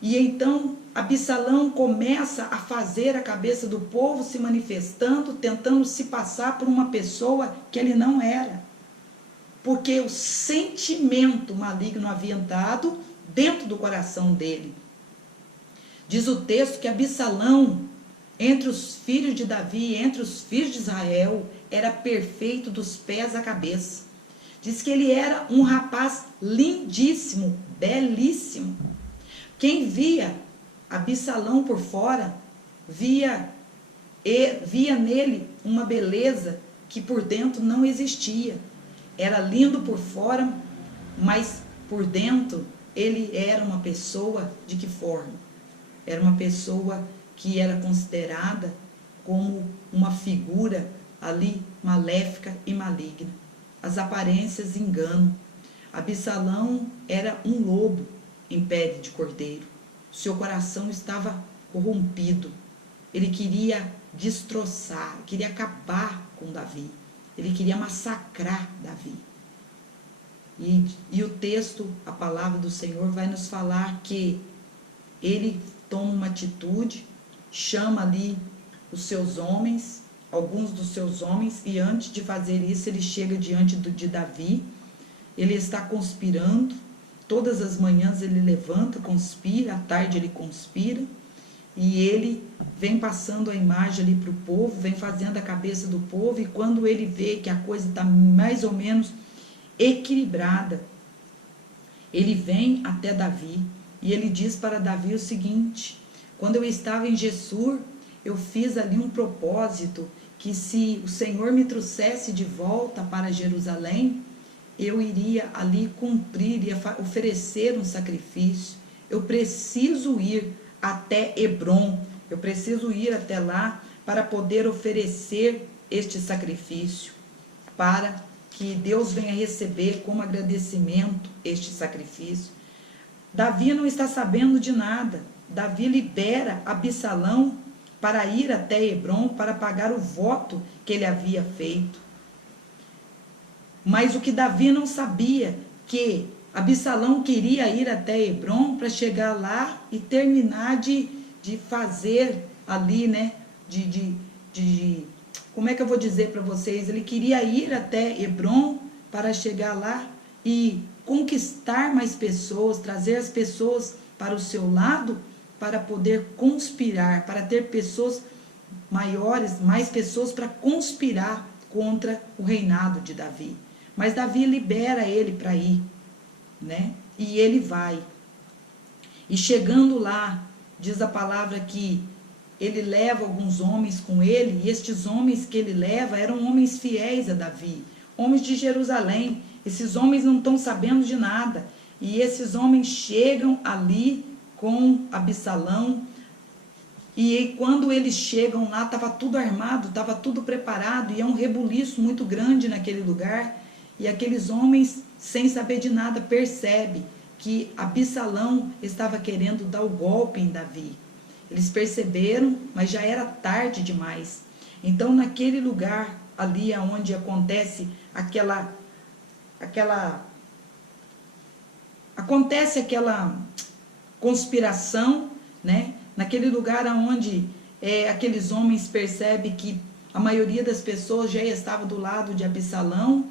E então Absalão começa a fazer a cabeça do povo se manifestando, tentando se passar por uma pessoa que ele não era. Porque o sentimento maligno havia entrado dentro do coração dele. Diz o texto que Absalão, entre os filhos de Davi, entre os filhos de Israel, era perfeito dos pés à cabeça. Diz que ele era um rapaz lindíssimo, belíssimo. Quem via Absalão por fora, via nele uma beleza que por dentro não existia. Era lindo por fora, mas por dentro ele era uma pessoa de que forma? Era uma pessoa que era considerada como uma figura ali maléfica e maligna. As aparências enganam. Absalão era um lobo em pele de cordeiro. Seu coração estava corrompido. Ele queria destroçar, queria acabar com Davi. Ele queria massacrar Davi. E o texto, a palavra do Senhor, vai nos falar que ele toma uma atitude, chama ali os seus homens, alguns dos seus homens, e antes de fazer isso, ele chega diante de Davi. Ele está conspirando. Todas as manhãs ele levanta, conspira, à tarde ele conspira, e ele vem passando a imagem ali para o povo, vem fazendo a cabeça do povo, e quando ele vê que a coisa está mais ou menos equilibrada, ele vem até Davi, e ele diz para Davi o seguinte: quando eu estava em Gessur, eu fiz ali um propósito, que se o Senhor me trouxesse de volta para Jerusalém, eu iria ali cumprir, iria oferecer um sacrifício. Eu preciso ir até Hebrom, eu preciso ir até lá para poder oferecer este sacrifício, para que Deus venha receber como agradecimento este sacrifício. Davi não está sabendo de nada. Davi libera Absalão para ir até Hebrom para pagar o voto que ele havia feito. Mas o que Davi não sabia, que Absalão queria ir até Hebrom para chegar lá e terminar de de fazer ali, né, como é que eu vou dizer para vocês? Ele queria ir até Hebrom para chegar lá e conquistar mais pessoas, trazer as pessoas para o seu lado, para poder conspirar, para ter pessoas maiores, mais pessoas para conspirar contra o reinado de Davi. Mas Davi libera ele para ir, né? E ele vai. E chegando lá, diz a palavra que ele leva alguns homens com ele, e estes homens que ele leva eram homens fiéis a Davi, homens de Jerusalém. Esses homens não estão sabendo de nada. E esses homens chegam ali com Absalão. E quando eles chegam lá, estava tudo armado, estava tudo preparado, e é um rebuliço muito grande naquele lugar. E aqueles homens, sem saber de nada, percebem que Absalão estava querendo dar o golpe em Davi. Eles perceberam, mas já era tarde demais. Então, naquele lugar ali onde acontece aquela conspiração, né? Naquele lugar onde aqueles homens percebem que a maioria das pessoas já estava do lado de Absalão,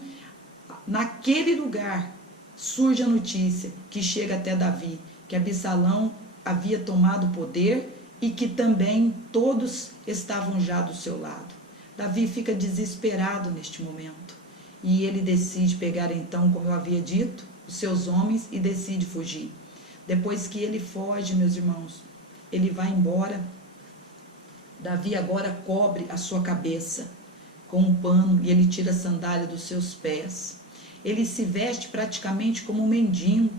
naquele lugar surge a notícia que chega até Davi, que Absalão havia tomado o poder e que também todos estavam já do seu lado. Davi fica desesperado neste momento e ele decide pegar então, como eu havia dito, os seus homens e decide fugir. Depois que ele foge, meus irmãos, ele vai embora. Davi agora cobre a sua cabeça com um pano e ele tira a sandália dos seus pés. Ele se veste praticamente como um mendigo.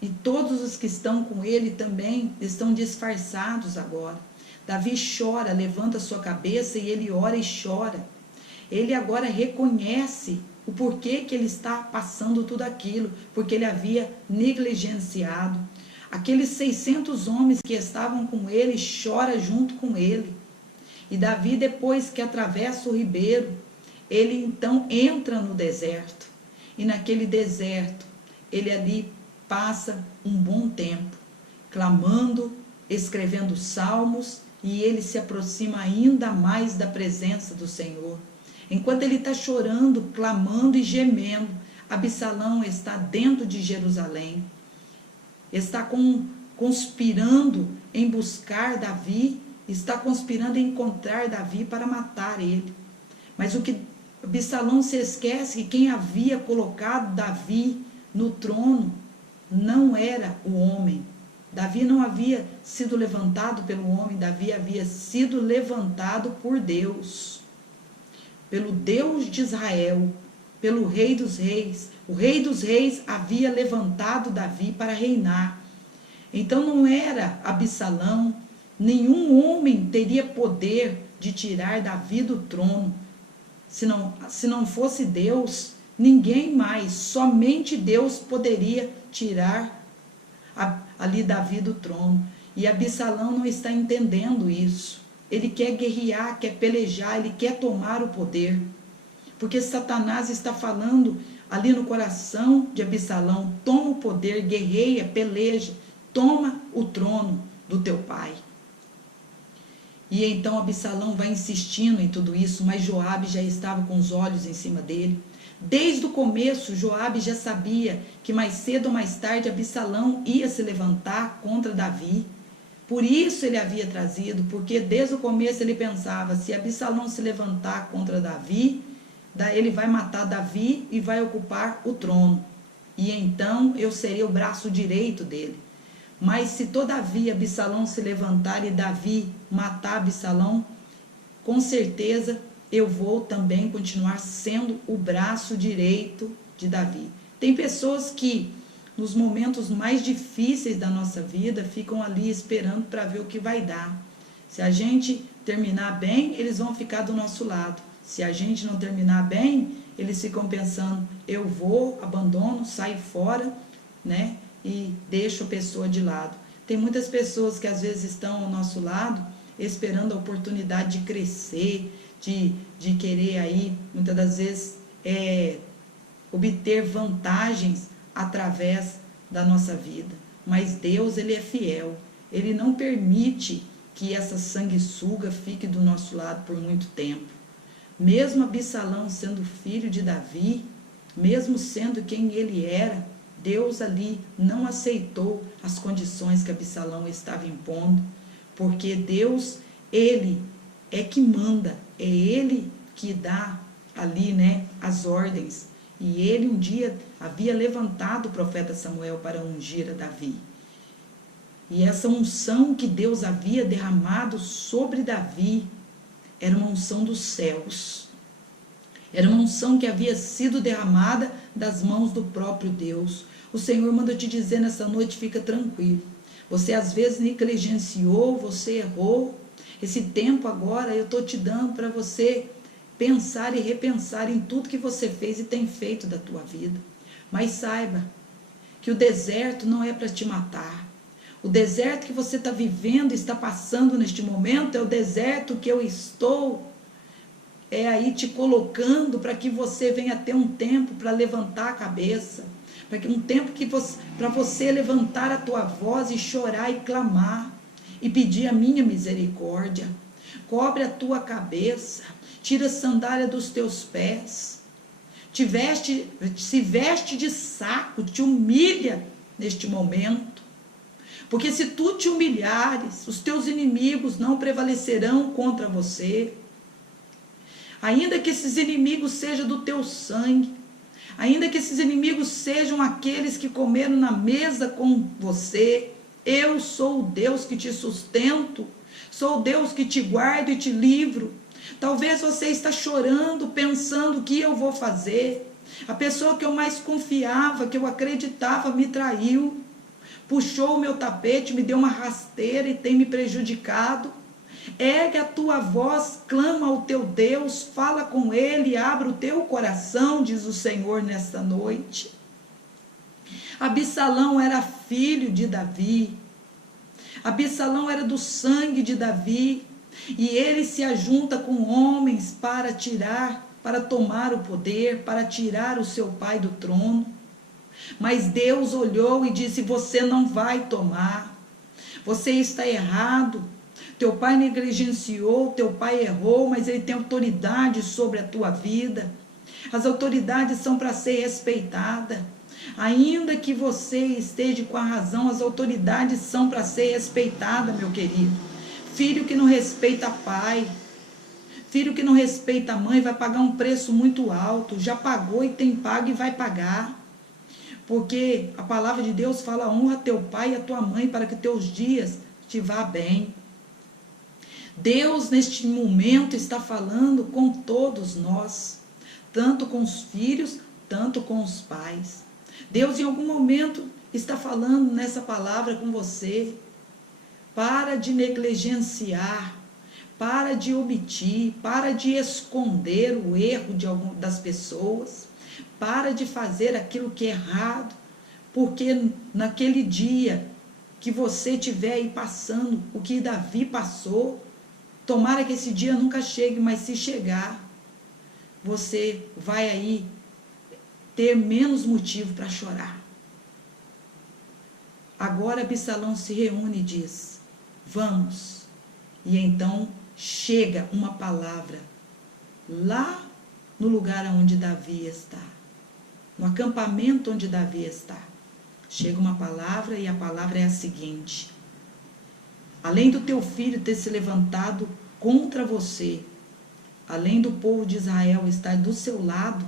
E todos os que estão com ele também estão disfarçados agora. Davi chora, levanta sua cabeça e ele ora e chora. Ele agora reconhece o porquê que ele está passando tudo aquilo, porque ele havia negligenciado. Aqueles 600 homens que estavam com ele chora junto com ele. E Davi, depois que atravessa o ribeiro, ele então entra no deserto. E naquele deserto, ele ali passa um bom tempo, clamando, escrevendo salmos, e ele se aproxima ainda mais da presença do Senhor. Enquanto ele está chorando, clamando e gemendo, Absalão está dentro de Jerusalém, está conspirando em buscar Davi, está conspirando em encontrar Davi para matar ele. Mas o que Absalão se esquece que quem havia colocado Davi no trono não era o homem. Davi não havia sido levantado pelo homem, Davi havia sido levantado por Deus, pelo Deus de Israel, pelo Rei dos Reis. O Rei dos Reis havia levantado Davi para reinar. Então não era Absalão, nenhum homem teria poder de tirar Davi do trono. Se não fosse Deus, ninguém mais, somente Deus poderia tirar ali Davi do trono. E Absalão não está entendendo isso. Ele quer guerrear, quer pelejar, ele quer tomar o poder. Porque Satanás está falando ali no coração de Absalão: toma o poder, guerreia, peleja, toma o trono do teu pai. E então Absalão vai insistindo em tudo isso, mas Joabe já estava com os olhos em cima dele. Desde o começo, Joabe já sabia que mais cedo ou mais tarde Absalão ia se levantar contra Davi. Por isso ele havia trazido, porque desde o começo ele pensava: se Absalão se levantar contra Davi, ele vai matar Davi e vai ocupar o trono. E então eu serei o braço direito dele. Mas se todavia Absalão se levantar e Davi matar Absalão, com certeza eu vou também continuar sendo o braço direito de Davi. Tem pessoas que nos momentos mais difíceis da nossa vida ficam ali esperando para ver o que vai dar. Se a gente terminar bem, eles vão ficar do nosso lado. Se a gente não terminar bem, eles ficam pensando: eu vou, abandono, saio fora, né? E deixo a pessoa de lado. Tem muitas pessoas que às vezes estão ao nosso lado esperando a oportunidade de crescer, de querer aí, muitas das vezes, obter vantagens através da nossa vida. Mas Deus, Ele é fiel. Ele não permite que essa sanguessuga fique do nosso lado por muito tempo. Mesmo Absalão sendo filho de Davi, mesmo sendo quem ele era, Deus ali não aceitou as condições que Absalão estava impondo, porque Deus, ele é que manda, é ele que dá ali, né, as ordens. E ele um dia havia levantado o profeta Samuel para ungir a Davi. E essa unção que Deus havia derramado sobre Davi era uma unção dos céus. Era uma unção que havia sido derramada das mãos do próprio Deus. O Senhor manda te dizer nessa noite, fica tranquilo. Você às vezes negligenciou, você errou. Esse tempo agora eu estou te dando para você pensar e repensar em tudo que você fez e tem feito da tua vida. Mas saiba que o deserto não é para te matar. O deserto que você está vivendo, está passando neste momento, é o deserto que eu estou aí te colocando para que você venha ter um tempo para levantar a cabeça, para que um tempo para você levantar a tua voz e chorar e clamar e pedir a minha misericórdia. Cobre a tua cabeça, tira a sandália dos teus pés, se veste de saco, te humilha neste momento. Porque se tu te humilhares, os teus inimigos não prevalecerão contra você. Ainda que esses inimigos sejam do teu sangue, ainda que esses inimigos sejam aqueles que comeram na mesa com você, eu sou o Deus que te sustento, sou o Deus que te guardo e te livro. Talvez você está chorando, pensando o que eu vou fazer. A pessoa que eu mais confiava, que eu acreditava, me traiu. Puxou o meu tapete, me deu uma rasteira e tem me prejudicado. Ergue a tua voz, clama ao teu Deus, fala com Ele, abre o teu coração, diz o Senhor nesta noite. Absalão era filho de Davi. Absalão era do sangue de Davi. E ele se ajunta com homens para tomar o poder, para tirar o seu pai do trono. Mas Deus olhou e disse: você não vai tomar. Você está errado. Teu pai negligenciou, teu pai errou, mas ele tem autoridade sobre a tua vida. As autoridades são para ser respeitadas. Ainda que você esteja com a razão, as autoridades são para ser respeitadas, meu querido. Filho que não respeita pai, filho que não respeita a mãe, vai pagar um preço muito alto. Já pagou e tem pago e vai pagar. Porque a palavra de Deus fala: honra teu pai e a tua mãe para que teus dias te vá bem. Deus neste momento está falando com todos nós, tanto com os filhos, tanto com os pais. Deus em algum momento está falando nessa palavra com você. Para de negligenciar, para de omitir, para de esconder o erro das pessoas, para de fazer aquilo que é errado, porque naquele dia que você estiver aí passando o que Davi passou, tomara que esse dia nunca chegue, mas se chegar, você vai aí ter menos motivo para chorar. Agora Absalão se reúne e diz: vamos. E então chega uma palavra lá no lugar onde Davi está, no acampamento onde Davi está. Chega uma palavra e a palavra é a seguinte: além do teu filho ter se levantado contra você, além do povo de Israel estar do seu lado,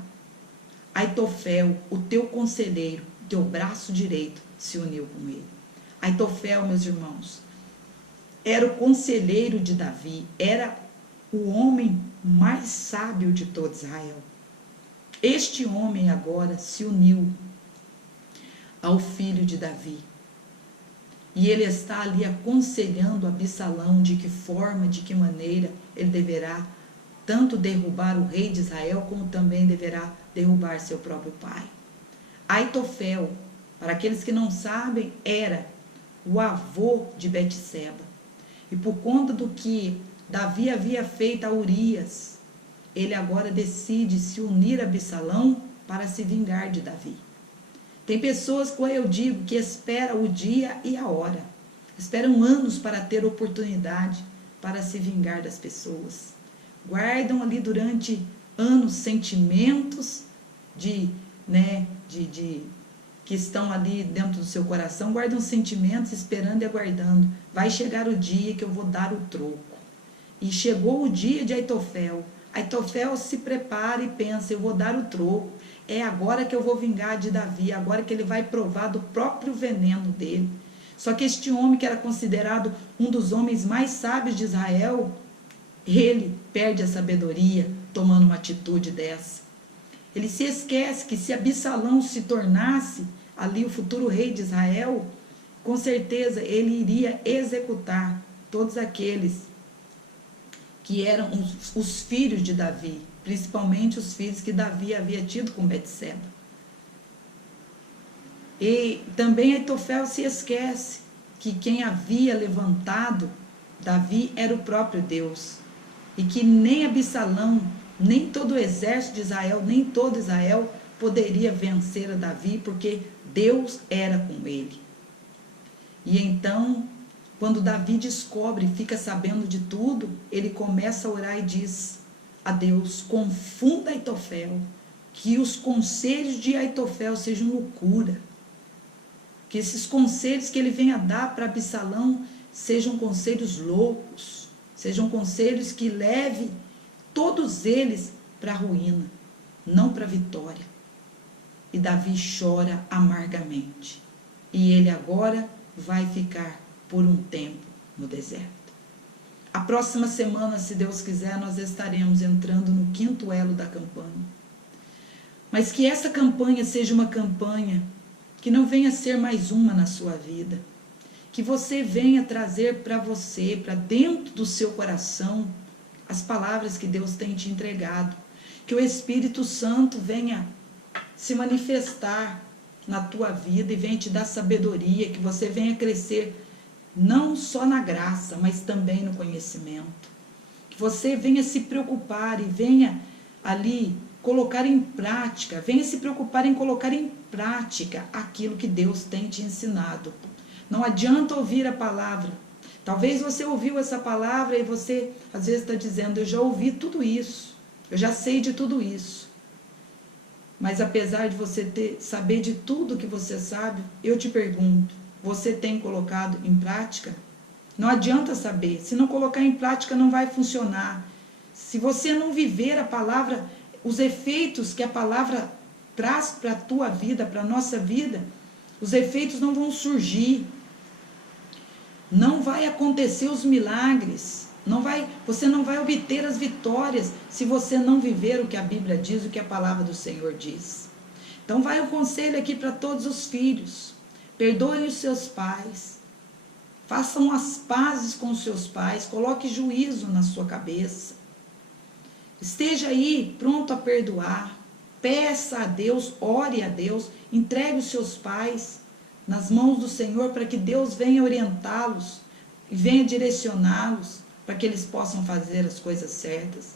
Aitofel, o teu conselheiro, teu braço direito, se uniu com ele. Aitofel, meus irmãos, era o conselheiro de Davi, era o homem mais sábio de todo Israel. Este homem agora se uniu ao filho de Davi. E ele está ali aconselhando Absalão de que forma, de que maneira ele deverá tanto derrubar o rei de Israel, como também deverá derrubar seu próprio pai. Aitofel, para aqueles que não sabem, era o avô de Betseba. E por conta do que Davi havia feito a Urias, ele agora decide se unir a Absalão para se vingar de Davi. Tem pessoas, como eu digo, que esperam o dia e a hora. esperam anos para ter oportunidade para se vingar das pessoas. Guardam ali durante anos sentimentos que estão ali dentro do seu coração, guardam sentimentos esperando e aguardando. Vai chegar o dia que eu vou dar o troco. E chegou o dia de Aitofel. Aitofel se prepara e pensa, eu vou dar o troco. É agora que eu vou vingar de Davi, agora que ele vai provar do próprio veneno dele. Só que este homem, que era considerado um dos homens mais sábios de Israel, ele perde a sabedoria tomando uma atitude dessa. Ele se esquece que se Absalão se tornasse ali o futuro rei de Israel, com certeza ele iria executar todos aqueles que eram os filhos de Davi, principalmente os filhos que Davi havia tido com Betseba. E também Aitofel se esquece que quem havia levantado Davi era o próprio Deus, e que nem Absalão, nem todo o exército de Israel, nem todo Israel poderia vencer a Davi, porque Deus era com ele. E então, quando Davi descobre, fica sabendo de tudo, ele começa a orar e diz a Deus, confunda Aitofel, que os conselhos de Aitofel sejam loucura, que esses conselhos que ele venha dar para Absalão sejam conselhos loucos, sejam conselhos que levem todos eles para a ruína, não para a vitória. E Davi chora amargamente. E ele agora vai ficar por um tempo no deserto. A próxima semana, se Deus quiser, nós estaremos entrando no 5º elo da campanha. Mas que essa campanha seja uma campanha que não venha ser mais uma na sua vida. Que você venha trazer para você, para dentro do seu coração, as palavras que Deus tem te entregado. Que o Espírito Santo venha se manifestar na tua vida e venha te dar sabedoria, que você venha crescer não só na graça, mas também no conhecimento. Que você venha se preocupar e venha ali colocar em prática, venha se preocupar em colocar em prática aquilo que Deus tem te ensinado. Não adianta ouvir a palavra. Talvez você ouviu essa palavra e você às vezes está dizendo, eu já ouvi tudo isso, eu já sei de tudo isso. Mas apesar de você saber de tudo que você sabe, eu te pergunto, você tem colocado em prática? Não adianta saber, se não colocar em prática não vai funcionar. Se você não viver a palavra, os efeitos que a palavra traz para a tua vida, para a nossa vida, os efeitos não vão surgir. Não vai acontecer os milagres. Você não vai obter as vitórias se você não viver o que a Bíblia diz, o que a palavra do Senhor diz. Então vai um conselho aqui para todos os filhos. Perdoem os seus pais. Façam as pazes com os seus pais. Coloque juízo na sua cabeça. Esteja aí pronto a perdoar. Peça a Deus, ore a Deus. Entregue os seus pais nas mãos do Senhor para que Deus venha orientá-los e venha direcioná-los para que eles possam fazer as coisas certas.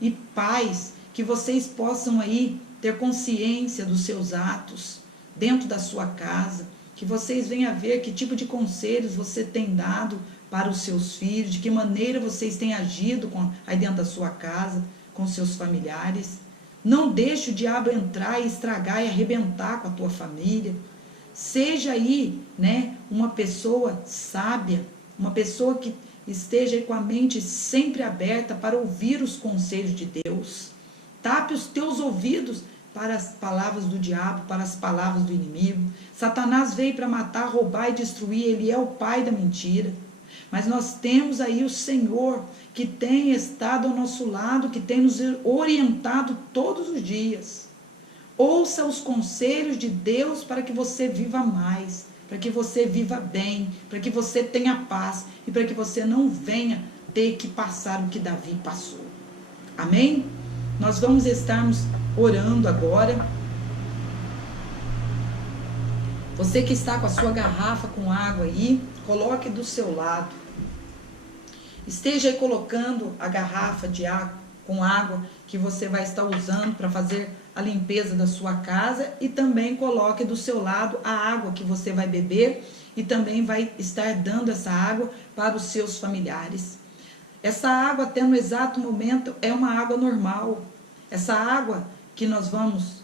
E pais, que vocês possam aí ter consciência dos seus atos dentro da sua casa, que vocês venham a ver que tipo de conselhos você tem dado para os seus filhos, de que maneira vocês têm agido aí dentro da sua casa, com seus familiares. Não deixe o diabo entrar e estragar e arrebentar com a tua família. Seja aí, uma pessoa sábia, uma pessoa que esteja aí com a mente sempre aberta para ouvir os conselhos de Deus. Tape os teus ouvidos para as palavras do diabo, para as palavras do inimigo. Satanás veio para matar, roubar e destruir, ele é o pai da mentira. Mas nós temos aí o Senhor que tem estado ao nosso lado, que tem nos orientado todos os dias. Ouça os conselhos de Deus para que você viva mais, para que você viva bem, para que você tenha paz e para que você não venha ter que passar o que Davi passou. Amém? Nós vamos estarmos orando agora. Você que está com a sua garrafa com água aí, coloque do seu lado. Esteja aí colocando a garrafa de água com água que você vai estar usando para fazer a limpeza da sua casa, e também coloque do seu lado a água que você vai beber e também vai estar dando essa água para os seus familiares. Essa água, até no exato momento, é uma água normal. Essa água que nós vamos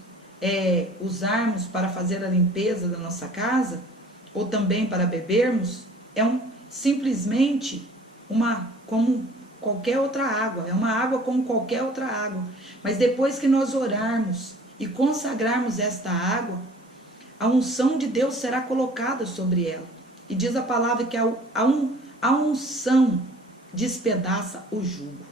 usarmos para fazer a limpeza da nossa casa, ou também para bebermos, simplesmente como qualquer outra água. É uma água como qualquer outra água. Mas depois que nós orarmos e consagrarmos esta água, a unção de Deus será colocada sobre ela. E diz a palavra que a unção despedaça o jugo.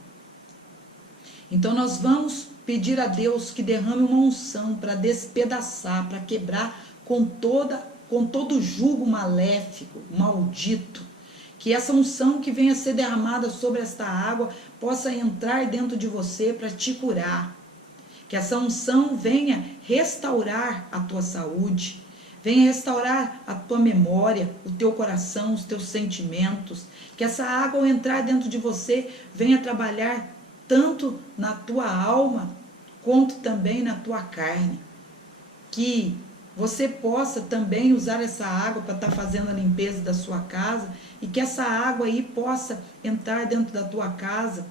Então nós vamos pedir a Deus que derrame uma unção para despedaçar, para quebrar com todo jugo maléfico, maldito. Que essa unção que venha a ser derramada sobre esta água possa entrar dentro de você para te curar. Que essa unção venha restaurar a tua saúde, venha restaurar a tua memória, o teu coração, os teus sentimentos. Que essa água, ao entrar dentro de você, venha trabalhar tanto na tua alma, quanto também na tua carne. Que você possa também usar essa água para estar fazendo a limpeza da sua casa, e que essa água aí possa entrar dentro da tua casa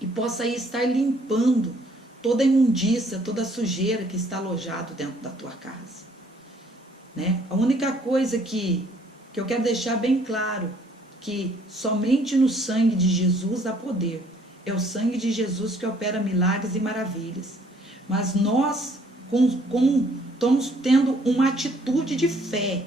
e possa aí estar limpando toda a imundícia, toda a sujeira que está alojado dentro da tua casa. Né? A única coisa que eu quero deixar bem claro, que somente no sangue de Jesus há poder. É o sangue de Jesus que opera milagres e maravilhas. Mas nós estamos tendo uma atitude de fé.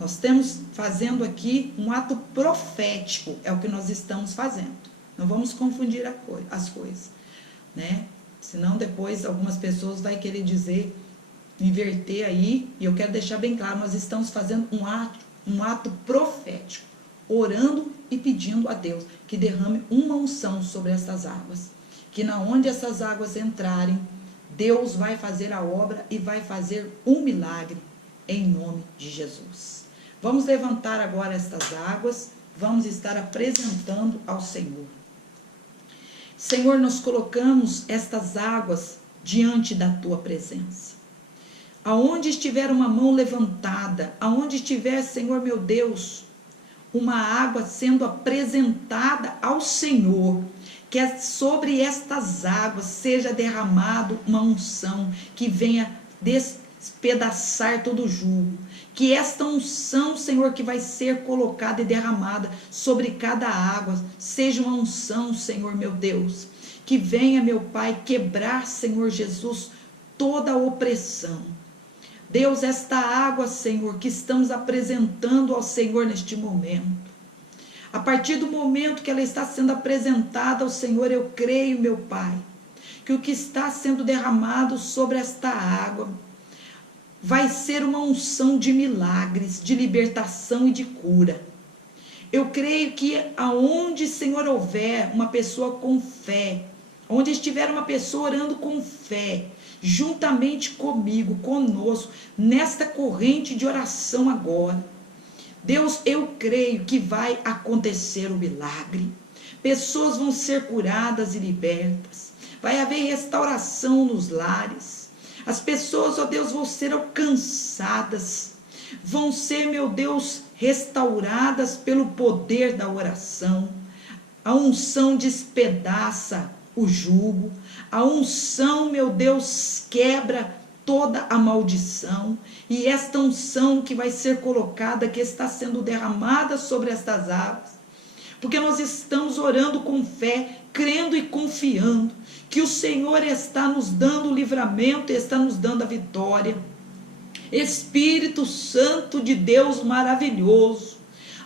Nós estamos fazendo aqui um ato profético, é o que nós estamos fazendo. Não vamos confundir as coisas, né? Senão depois algumas pessoas vão querer dizer, inverter aí, e eu quero deixar bem claro, nós estamos fazendo um ato profético, orando e pedindo a Deus que derrame uma unção sobre essas águas, que na onde essas águas entrarem, Deus vai fazer a obra e vai fazer um milagre em nome de Jesus. Vamos levantar agora estas águas, vamos estar apresentando ao Senhor. Senhor, nós colocamos estas águas diante da tua presença. Aonde estiver uma mão levantada, aonde estiver, Senhor meu Deus, uma água sendo apresentada ao Senhor, que sobre estas águas seja derramado uma unção que venha despedaçar todo o jugo. Que esta unção, Senhor, que vai ser colocada e derramada sobre cada água, seja uma unção, Senhor meu Deus, que venha, meu Pai, quebrar, Senhor Jesus, toda a opressão. Deus, esta água, Senhor, que estamos apresentando ao Senhor neste momento, a partir do momento que ela está sendo apresentada ao Senhor, eu creio, meu Pai, que o que está sendo derramado sobre esta água vai ser uma unção de milagres, de libertação e de cura. Eu creio que aonde, Senhor, houver uma pessoa com fé, onde estiver uma pessoa orando com fé, juntamente comigo, conosco, nesta corrente de oração agora, Deus, eu creio que vai acontecer o milagre. Pessoas vão ser curadas e libertas. Vai haver restauração nos lares. As pessoas, ó Deus, vão ser alcançadas. Vão ser, meu Deus, restauradas pelo poder da oração. A unção despedaça o jugo. A unção, meu Deus, quebra toda a maldição. E esta unção que vai ser colocada, que está sendo derramada sobre estas águas, porque nós estamos orando com fé, crendo e confiando que o Senhor está nos dando o livramento e está nos dando a vitória. Espírito Santo de Deus maravilhoso,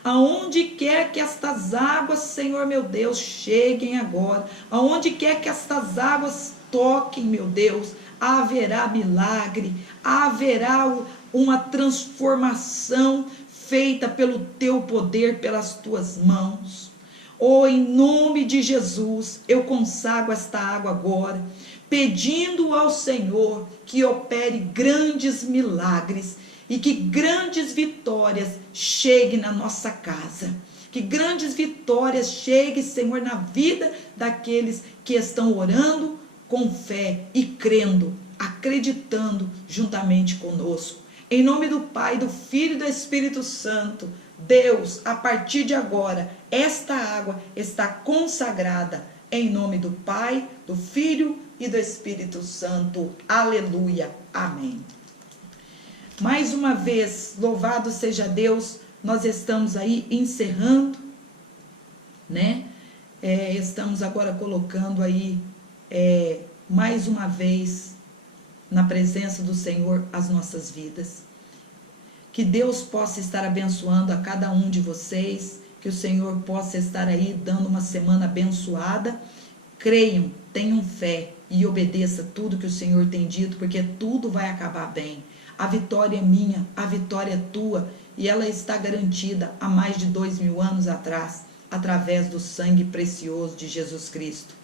aonde quer que estas águas, Senhor meu Deus, cheguem agora, aonde quer que estas águas toquem, meu Deus, haverá milagre, haverá uma transformação feita pelo teu poder, pelas tuas mãos. Oh, em nome de Jesus, eu consagro esta água agora, pedindo ao Senhor que opere grandes milagres e que grandes vitórias cheguem na nossa casa. Que grandes vitórias cheguem, Senhor, na vida daqueles que estão orando com fé e crendo, acreditando juntamente conosco. Em nome do Pai, do Filho e do Espírito Santo, Deus, a partir de agora, esta água está consagrada em nome do Pai, do Filho e do Espírito Santo. Aleluia. Amém. Mais uma vez, louvado seja Deus, nós estamos aí encerrando, né? Estamos agora colocando aí, mais uma vez, na presença do Senhor, as nossas vidas. Que Deus possa estar abençoando a cada um de vocês, que o Senhor possa estar aí dando uma semana abençoada. Creiam, tenham fé e obedeça tudo que o Senhor tem dito, porque tudo vai acabar bem. A vitória é minha, a vitória é tua, e ela está garantida há mais de 2000 anos atrás, através do sangue precioso de Jesus Cristo.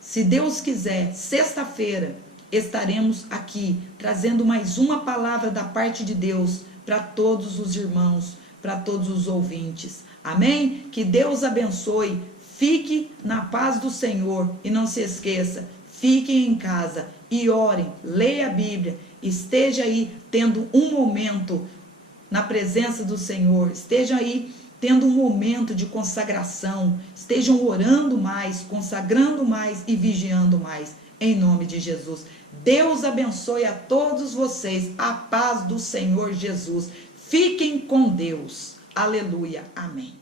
Se Deus quiser, sexta-feira, estaremos aqui trazendo mais uma palavra da parte de Deus para todos os irmãos, para todos os ouvintes. Amém? Que Deus abençoe. Fique na paz do Senhor e não se esqueça, fiquem em casa e orem, leia a Bíblia, esteja aí tendo um momento na presença do Senhor, esteja aí tendo um momento de consagração, estejam orando mais, consagrando mais e vigiando mais, em nome de Jesus. Deus abençoe a todos vocês, a paz do Senhor Jesus. Fiquem com Deus. Aleluia. Amém.